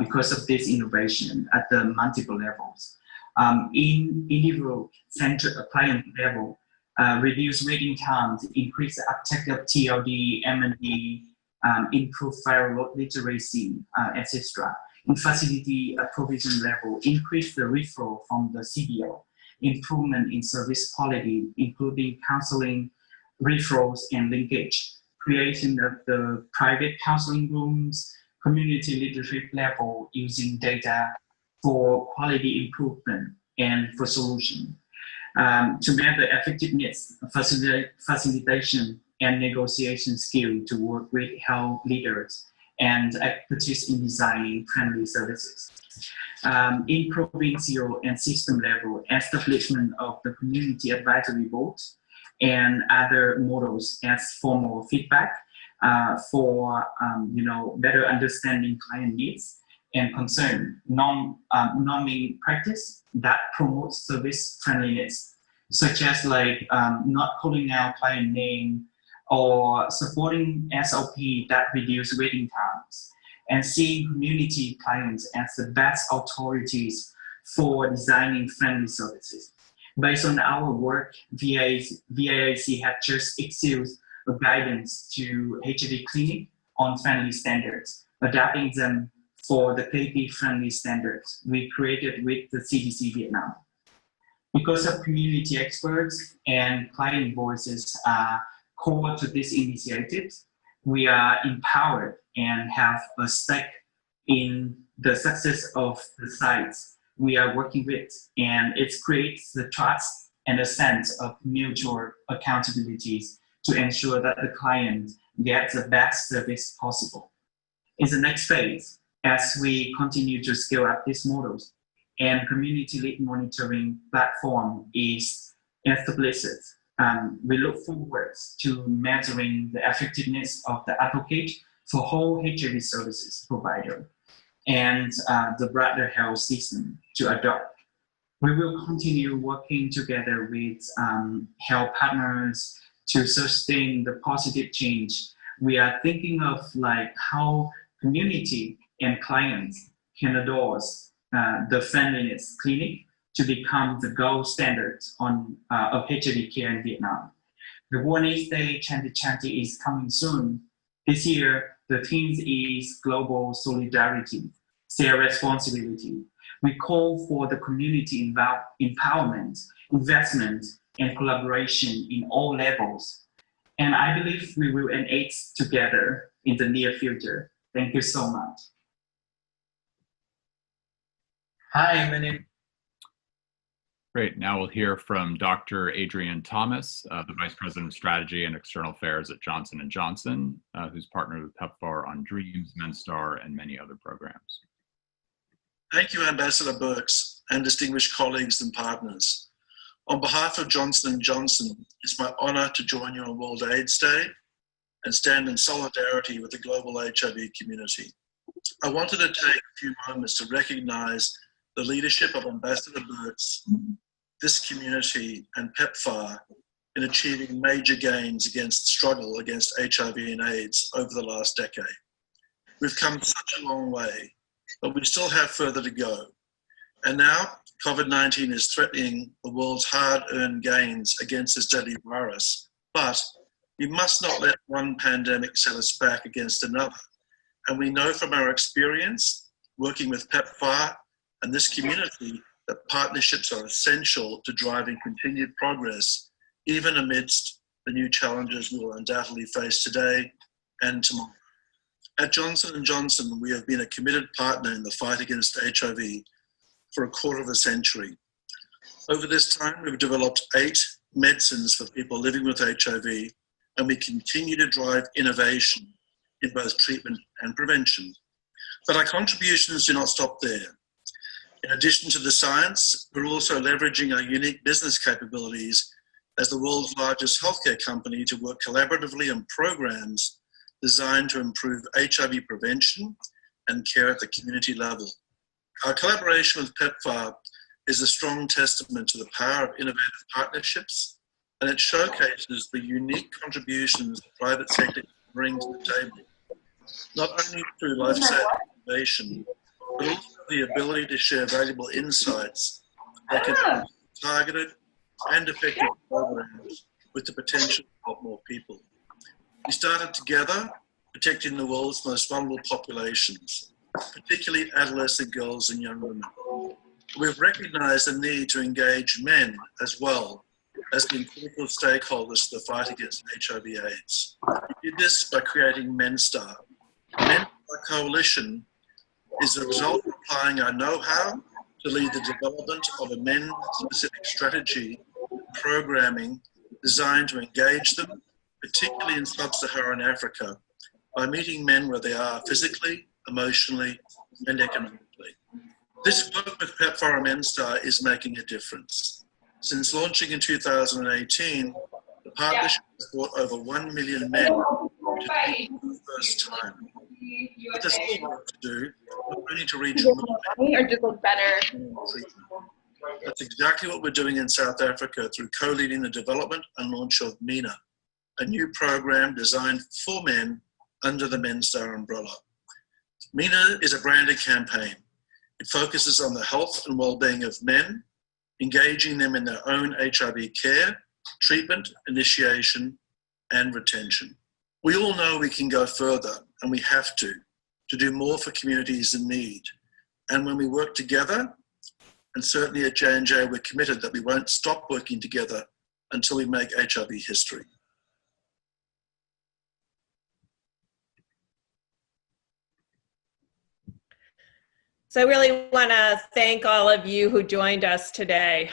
because of this innovation at the multiple levels. In individual center client level, reduce waiting times, increase the uptake of TLD, M&D, improve viral literacy, etc. In facility provision level, increase the referral from the CBO, improvement in service quality, including counseling, referrals, and linkage, creation of the private counseling rooms, community leadership level using data for quality improvement and for solution. To measure effectiveness, facilitation, and negotiation skill to work with health leaders and expertise in designing friendly services. In provincial and system level, establishment of the community advisory board and other models as formal feedback for better understanding client needs and concern, norming practice that promotes service friendliness, such as like not calling out client name or supporting SOP that reduce waiting times, and seeing community clients as the best authorities for designing friendly services. Based on our work, VAIC had just issued a guidance to HIV clinic on friendly standards, adapting them for the KP-friendly standards we created with the CDC Vietnam. Because of community experts and client voices are core to this initiative, we are empowered and have a stake in the success of the sites we are working with, and it creates the trust and a sense of mutual accountabilities to ensure that the client gets the best service possible. In the next phase, as we continue to scale up these models and community-led monitoring platform is established, we look forward to measuring the effectiveness of the advocate for whole HIV services provider and the broader health system to adopt. We will continue working together with health partners to sustain the positive change. We are thinking of like how community and clients can endorse the friendliness clinic to become the gold standard of HIV care in Vietnam. The World AIDS Day 2020 is coming soon. This year, the theme is global solidarity, shared responsibility. We call for the community empowerment, investment, and collaboration in all levels. And I believe we will end AIDS together in the near future. Thank you so much. Hi, my name. Great. Now we'll hear from Dr. Adrienne Thomas, the Vice President of Strategy and External Affairs at Johnson & Johnson, who's partnered with PEPFAR on DREAMS, MenStar, and many other programs. Thank you, Ambassador Birx, and distinguished colleagues and partners. On behalf of Johnson & Johnson, it's my honor to join you on World AIDS Day and stand in solidarity with the global HIV community. I wanted to take a few moments to recognize the leadership of Ambassador Birx, this community, and PEPFAR in achieving major gains against the struggle against HIV and AIDS over the last decade. We've come such a long way, but we still have further to go. And now, COVID-19 is threatening the world's hard-earned gains against this deadly virus. But we must not let one pandemic set us back against another. And we know from our experience working with PEPFAR and this community that partnerships are essential to driving continued progress, even amidst the new challenges we will undoubtedly face today and tomorrow. At Johnson & Johnson, we have been a committed partner in the fight against HIV for a quarter of a century. Over this time, we've developed 8 medicines for people living with HIV, and we continue to drive innovation in both treatment and prevention. But our contributions do not stop there. In addition to the science, we're also leveraging our unique business capabilities as the world's largest healthcare company to work collaboratively on programs designed to improve HIV prevention and care at the community level. Our collaboration with PEPFAR is a strong testament to the power of innovative partnerships, and it showcases the unique contributions the private sector brings to the table, not only through life-saving innovation, but also the ability to share valuable insights that can be targeted and effective programs with the potential to help more people. We started together protecting the world's most vulnerable populations, particularly adolescent girls and young women. We've recognized the need to engage men as well as being critical stakeholders to the fight against HIV/AIDS. We did this by creating MenStar. MenStar Coalition is the result of applying our know-how to lead the development of a men-specific strategy programming designed to engage them, particularly in sub-Saharan Africa, by meeting men where they are physically, emotionally, and economically. This work with PEPFAR and MenStar is making a difference. Since launching in 2018, the partnership has brought over 1 million men to treatment for the first time. But there's still work to do. We need to reach more men. That's exactly what we're doing in South Africa through co-leading the development and launch of MENA, a new program designed for men under the MenStar umbrella. MENA is a branded campaign. It focuses on the health and well-being of men, engaging them in their own HIV care, treatment, initiation, and retention. We all know we can go further, and we have to do more for communities in need. And when we work together, and certainly at J&J, we're committed that we won't stop working together until we make HIV history. So I really want to thank all of you who joined us today.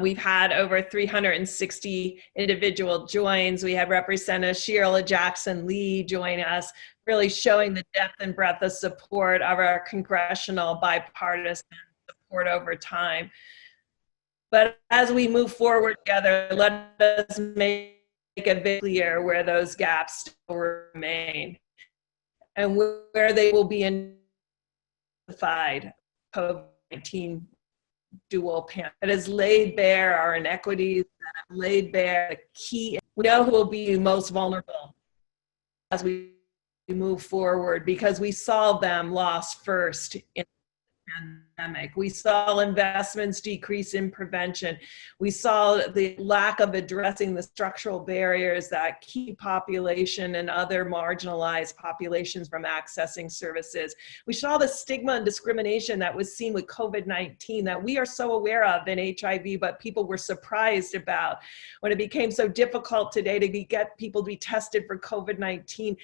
We've had over 360 individual joins. We had Representative Sheila Jackson-Lee join us, really showing the depth and breadth of support of our congressional bipartisan support over time. But as we move forward together, let us make it very clear where those gaps still remain and where they will be COVID-19 dual pandemic that has laid bare our inequities, that have laid bare the key. We know who will be most vulnerable as we move forward because we saw them lost first in the pandemic. We saw investments decrease in prevention. We saw the lack of addressing the structural barriers that keep population and other marginalized populations from accessing services. We saw the stigma and discrimination that was seen with COVID-19 that we are so aware of in HIV, but people were surprised about. When it became so difficult today to get people to be tested for COVID-19,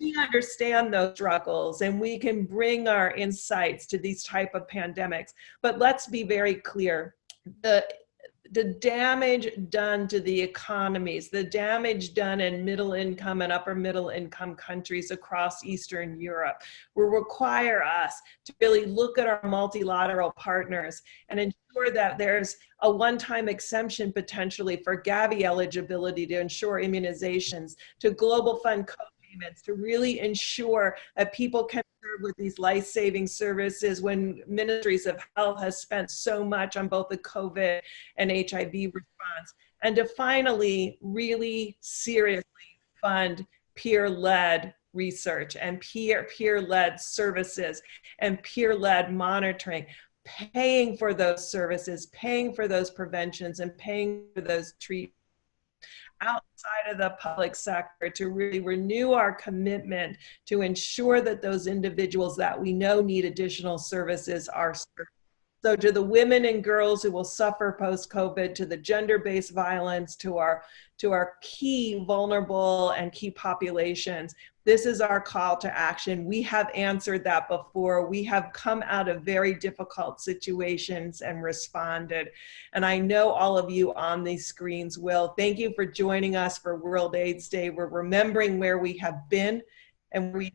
we understand those struggles and we can bring our insights to these type of pandemics. But let's be very clear, the damage done to the economies, the damage done in middle income and upper middle income countries across Eastern Europe will require us to really look at our multilateral partners and ensure that there's a one-time exemption potentially for Gavi eligibility to ensure immunizations, to Global Fund payments, to really ensure that people can serve with these life-saving services when ministries of health has spent so much on both the COVID and HIV response, and to finally really seriously fund peer-led research and peer-led services and peer-led monitoring, paying for those services, paying for those preventions, and paying for those treatments outside of the public sector to really renew our commitment to ensure that those individuals that we know need additional services are served. So to the women and girls who will suffer post-COVID, to the gender-based violence, to our key vulnerable and key populations, this is our call to action. We have answered that before. We have come out of very difficult situations and responded. And I know all of you on these screens will. Thank you for joining us for World AIDS Day. We're remembering where we have been and where we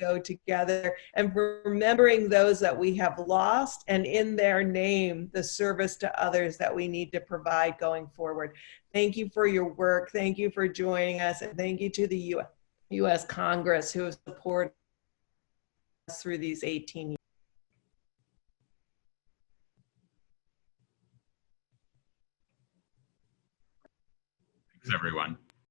go together, and remembering those that we have lost, and in their name, the service to others that we need to provide going forward. Thank you for your work. Thank you for joining us. And thank you to the U.S. Congress who has supported us through these 18 years.